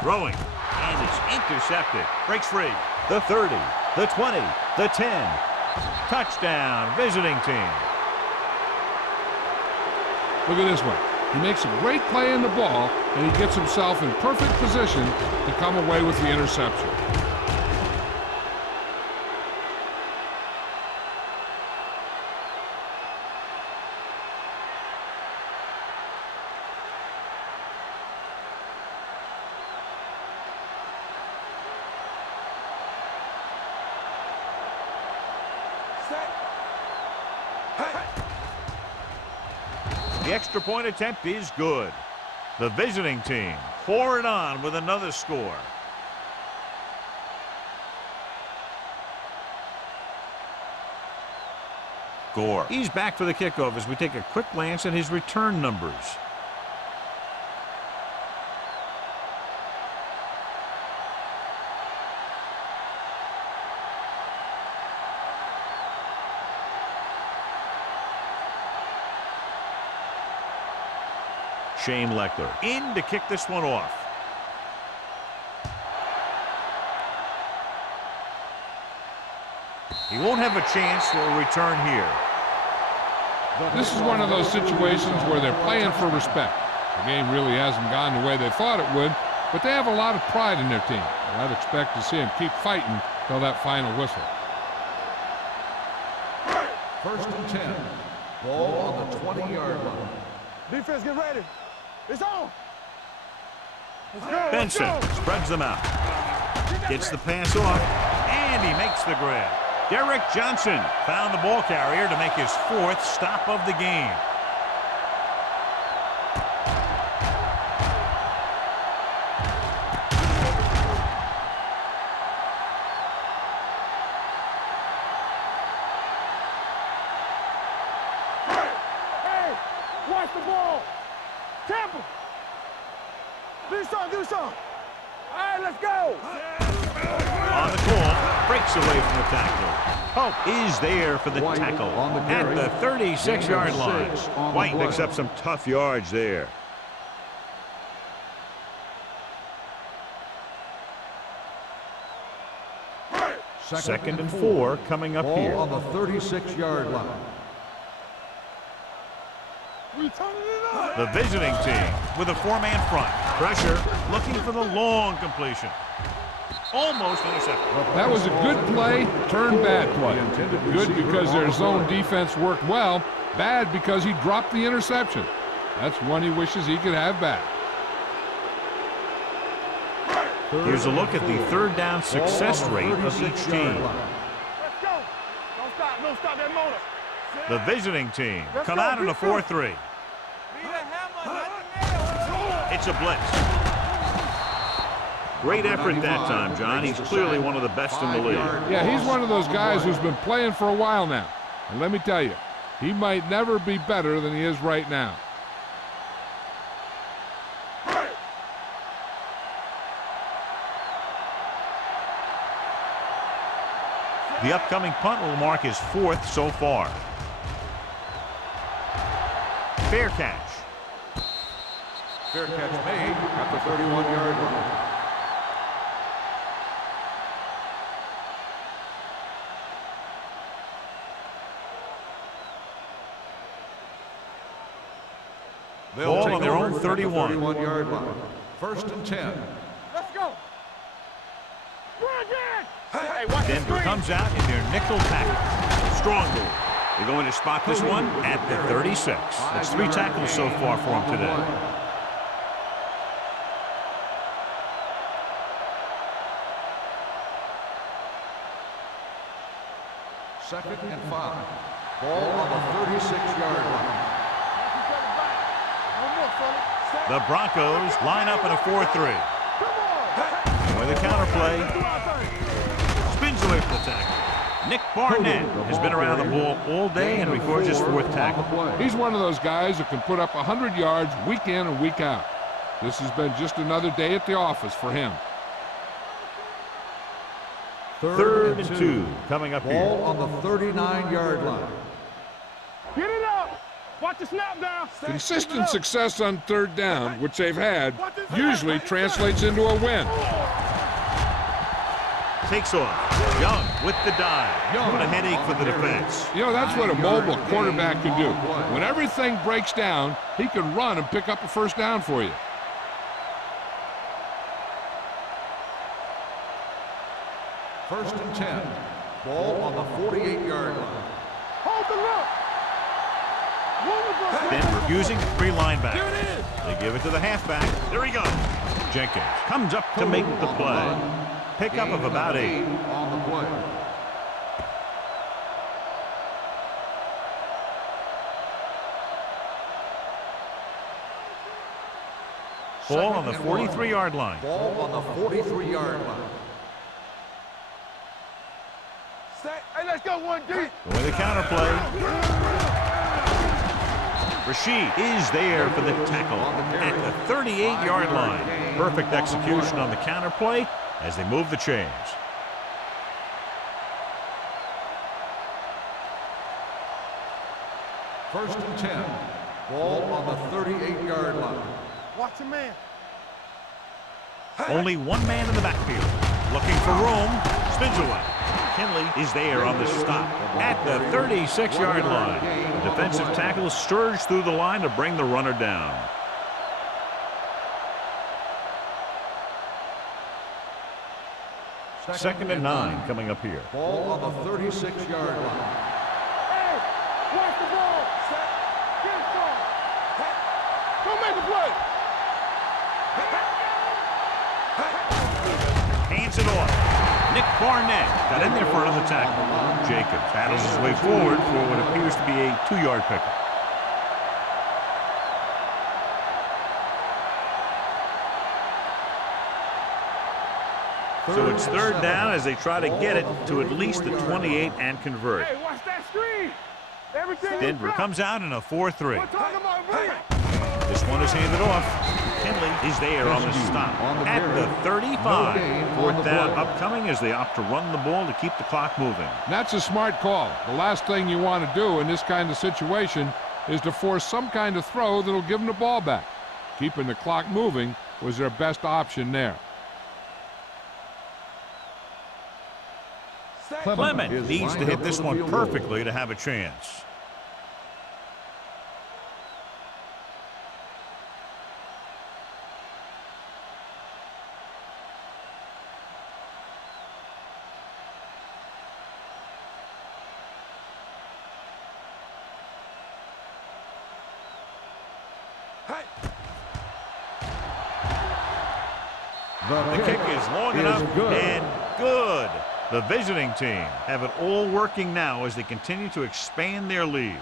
Throwing, and it's intercepted. Breaks free. The 30, the 20, the 10. Touchdown, visiting team. Look at this one. He makes a great play in the ball, and he gets himself in perfect position to come away with the interception. The extra point attempt is good. The visiting team pour it on with another score. Gore. He's back for the kickoff as we take a quick glance at his return numbers. Shane Leckler. In to kick this one off. He won't have a chance for a return here. This is one of those situations where they're playing for respect. The game really hasn't gone the way they thought it would, but they have a lot of pride in their team. And I'd expect to see them keep fighting till that final whistle. First and 10. Ball on the 20-yard line. Defense, get ready. It's on. Let's go. Benson Let's go. spreads them out. Gets the pass off, and he makes the grab. Derek Johnson found the ball carrier to make his 4th stop of the game. Hey, watch the ball. Tampa. Do something. All right, let's go. On the call, breaks away from the tackle. Hope is there for the White tackle on the at carry. the 36-yard line. 6 on the White play. picks up some tough yards there. Second and 4 coming up Ball here. on the 36-yard line. We turning it up. The visiting team with a 4-man front. Pressure, looking for the long completion. Almost intercepted. That was a good play, turned bad play. Good because their zone defense worked well. Bad because he dropped the interception. That's one he wishes he could have back. Here's a look at the third down success rate of each team. Let's go. Don't stop that motor. The visiting team Let's come go, out in a let's go. 4-3. It's a blitz. Great effort that time, John. He's clearly one of the best in the league. Yeah, he's one of those guys who's been playing for a while now. And let me tell you, he might never be better than he is right now. The upcoming punt will mark his 4th so far. Fair catch. Fair catch made at the 31-yard line. Ball on their own 31. 31-yard line. First and 10. Let's go. Run again. Hey, watch the Denver screen. comes out in their nickel package. Strong move. They're going to spot this one at the 36. That's 3 tackles so far for him today. Second and 5. Ball on the 36-yard line. The Broncos line up in a 4-3. With a counter play. Spins away from the tackle. Nick Barnett has been around the ball all day and records his 4th tackle. He's one of those guys who can put up 100 yards week in and week out. This has been just another day at the office for him. Third and 2 coming up Ball here. on the 39-yard line. Get it up. Watch the snap down. Consistent success on third down, which they've had, usually translates into a win. Takes off. Young with the dive. What a headache for the defense. You know, that's what a mobile quarterback can do. When everything breaks down, he can run and pick up a first down for you. First and 10. Ball on the 48-yard line. Hold the look. Denver using 3 linebackers. They give it to the halfback. There he goes. Jenkins comes up to make the play. Pickup of about 8. On the play. Ball on the 43-yard line. Ball on the 43-yard line. Hey, let's go 1 deep. With a counter play. Rashid is there for the tackle at the 38-yard line. Perfect execution on the counter play as they move the chains. First and 10. Ball on the 38-yard line. Watch your man. Only one man in the backfield. Looking for room. Spins away. Kinley is there on the stop at the 36-yard line. The defensive tackle surged through the line to bring the runner down. Second and 9 coming up here. Ball on the 36-yard line. Hey, watch the ball. Set. Get it started. Don't make the play. Hands it off. Nick Barnett got in there for another tackle. Jacobs battles his way forward for what appears to be a 2-yard pickup. So it's third down as they try to get it to at least the 28 and convert. Hey, watch that screen. Everything Denver comes out in a 4-3. We're talking about me. This one is handed off. Kinley is there on the stop at the 35. Fourth down upcoming as they opt to run the ball to keep the clock moving. That's a smart call. The last thing you want to do in this kind of situation is to force some kind of throw that'll give them the ball back. Keeping the clock moving was their best option there. Clement needs to hit this one perfectly to have a chance. The kick is long enough and good. The visiting team have it all working now as they continue to expand their lead.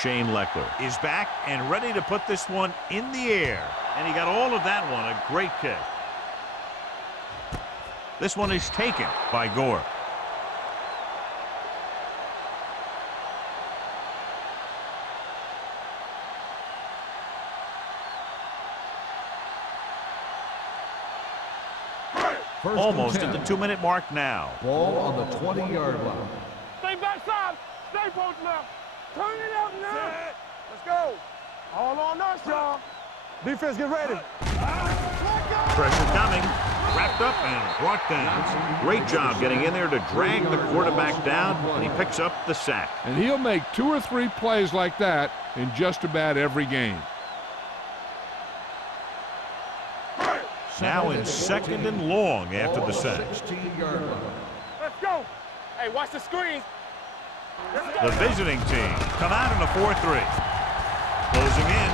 Shane Leckler is back and ready to put this one in the air. And he got all of that one, a great kick. This one is taken by Gore. Almost at the 2-minute mark now. Ball on the 20-yard line. Stay backside. Stay post left. Turn it up now. Set. Let's go. All on us, y'all. Defense, get ready. Pressure coming. Wrapped up and brought down. Great job getting in there to drag the quarterback down, and he picks up the sack. And he'll make 2 or 3 plays like that in just about every game. Now in second and long after the sack. 16-yard line. Let's go. Hey, watch the screen. The visiting team come out in a 4-3. Closing in.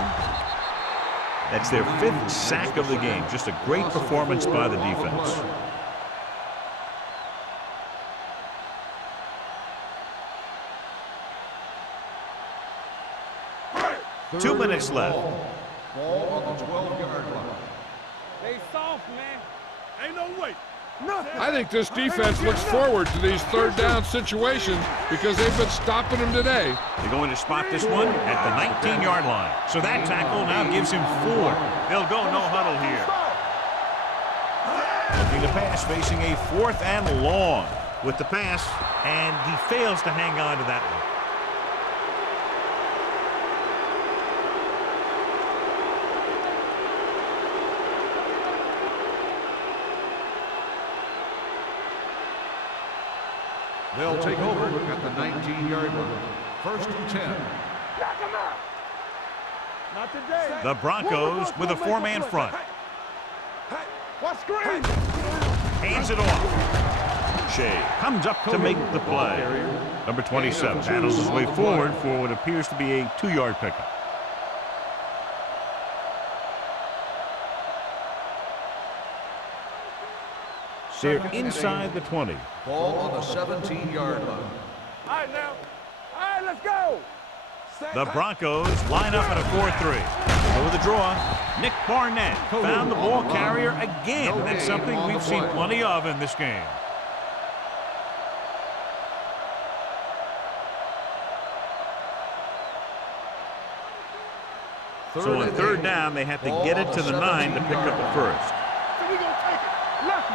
That's their 5th sack of the game. Just a great performance by the defense. Two minutes left. Ball on the 12-yard line. They soft, man. Ain't no way. I think this defense looks forward to these third down situations because they've been stopping them today. They're going to spot this one at the 19-yard line. So that tackle now gives him 4. They'll go no huddle here. Looking to pass, facing a 4th and long with the pass, and he fails to hang on to that one. They'll take over at the 19-yard line. 1st and 10. Knock him out. Not today. The Broncos with a 4-man front. Watch screen. Hands it off. Shea comes up to make the play. Number 27 battles his way forward for what appears to be a 2-yard pickup. They're inside the 20. Ball on the 17-yard line. All right, now. All right, let's go. The Broncos line up in a 4-3. Over the draw, Nick Barnett found the ball carrier again. That's something we've seen plenty of in this game. So on third down, they have to get it to the 9 to pick up the first. So we gonna take it. Lucky.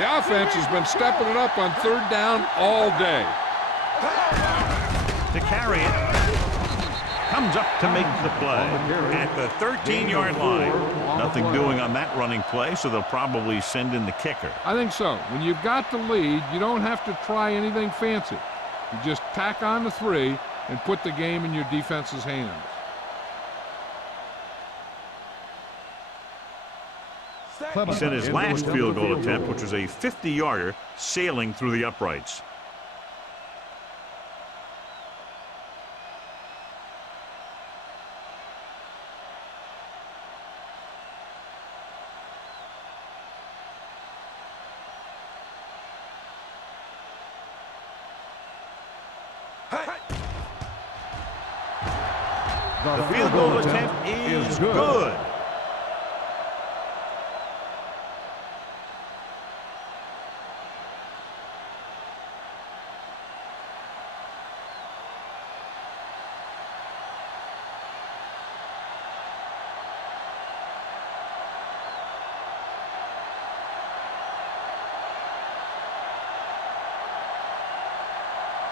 The offense has been stepping it up on third down all day. To carry it. Comes up to make the play at the 13-yard line. Nothing doing on that running play, so they'll probably send in the kicker. I think so. When you've got the lead, you don't have to try anything fancy. You just tack on the 3 and put the game in your defense's hands. He sent his last field goal attempt, which was a 50-yarder, sailing through the uprights. The field goal attempt is good.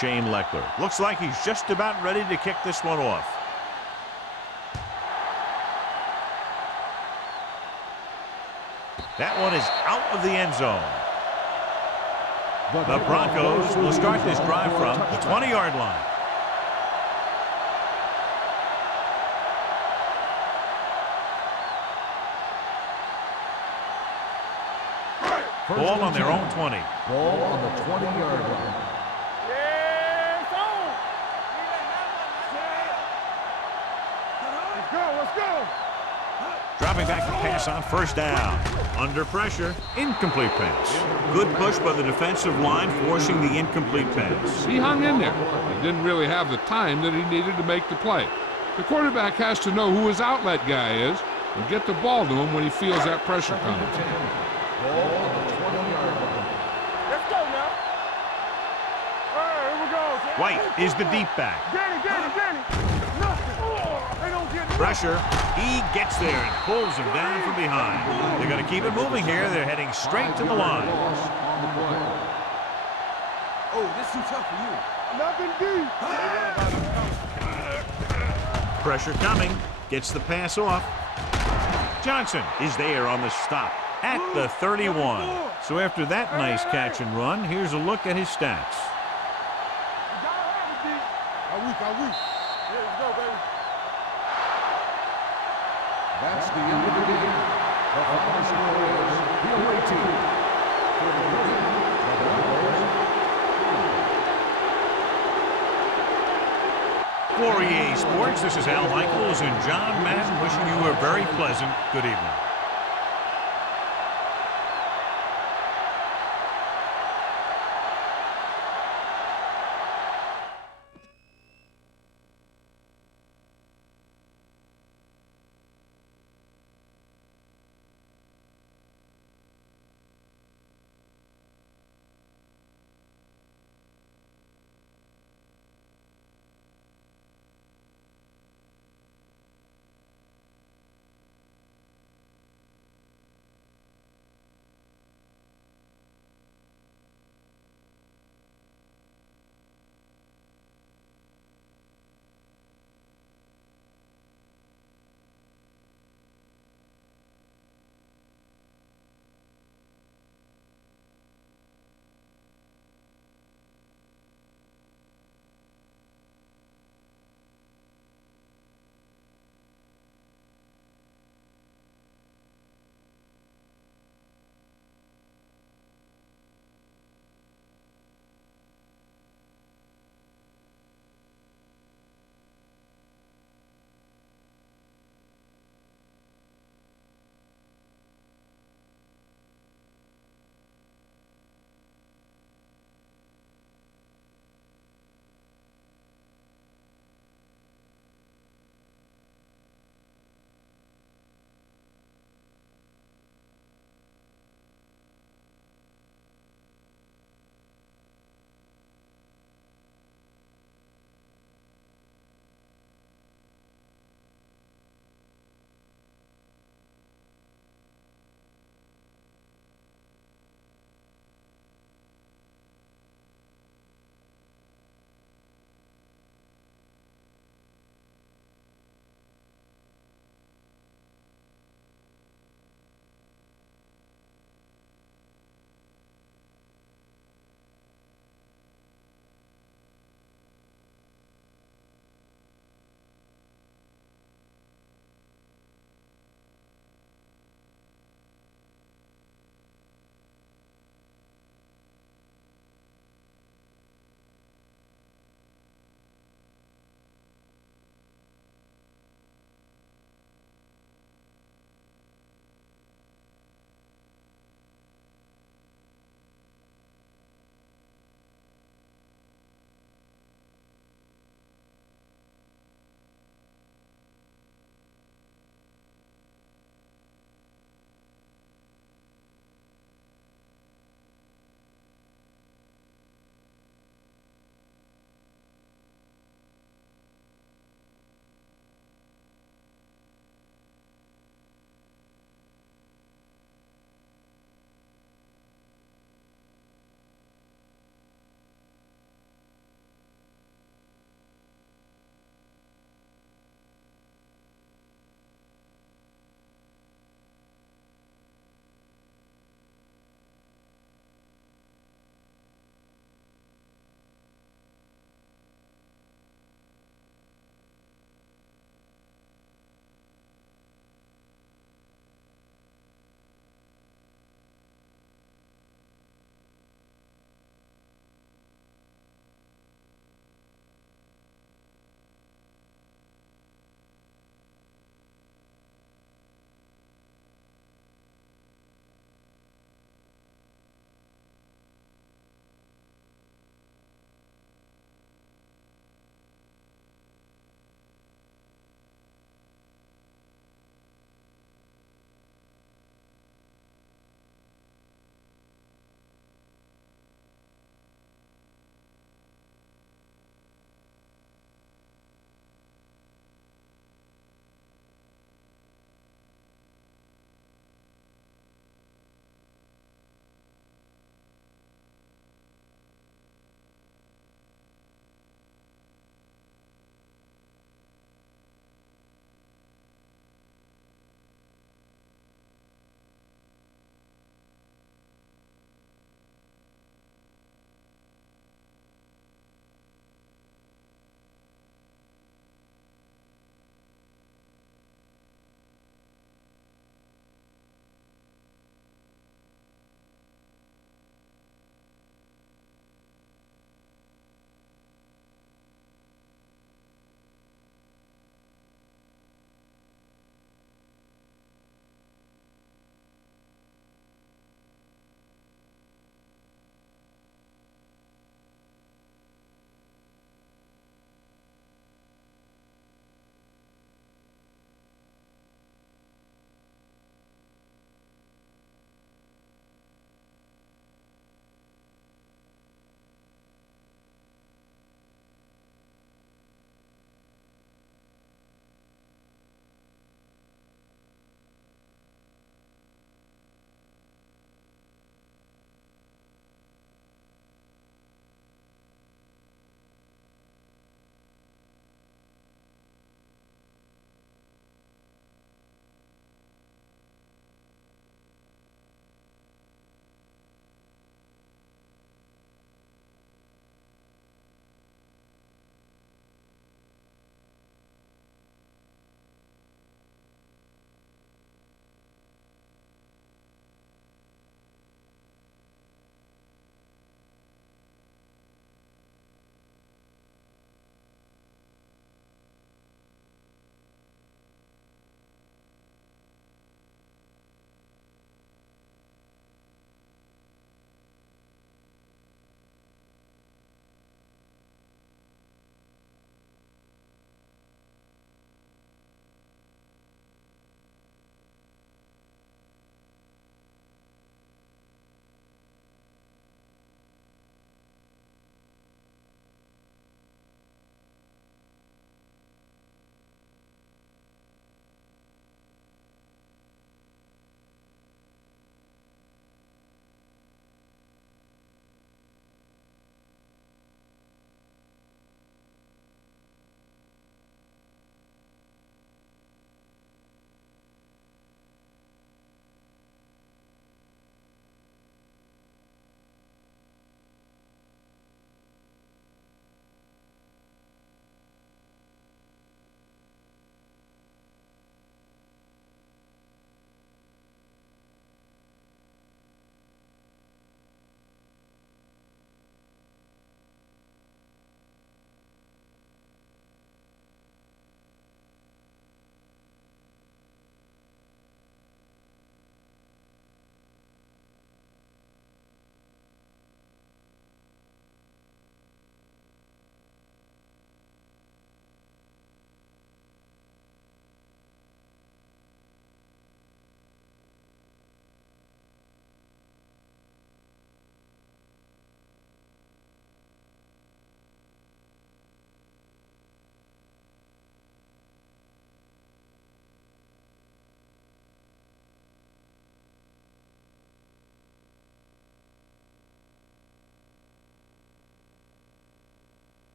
Shane Leckler looks like he's just about ready to kick this one off. That one is out of the end zone. The Broncos will start this drive from the 20-yard line. Ball on their own 20. Ball on the 20-yard line. Let's go. Dropping back to pass on first down. Under pressure, incomplete pass. Good push by the defensive line, forcing the incomplete pass. He hung in there. He didn't really have the time that he needed to make the play. The quarterback has to know who his outlet guy is and get the ball to him when he feels that pressure coming. Ball on the 20-yard line. Let's go now. All right, here we go. White is the deep back. Danny. Nothing. They don't get Pressure. He gets there and pulls him down from behind. They're going to keep it moving here. They're heading straight to the line. Loss on the play. Oh, this too tough for you. Nothing deep. Pressure coming. Gets the pass off. Johnson is there on the stop at the 31. So after that nice catch and run, here's a look at his stats. Are weak. Yeah, let's go, baby. That's the end of the game. The final score is the away team. For the winning, the Broncos. For EA Sports, this is Al Michaels and John Madden wishing you a very pleasant good evening.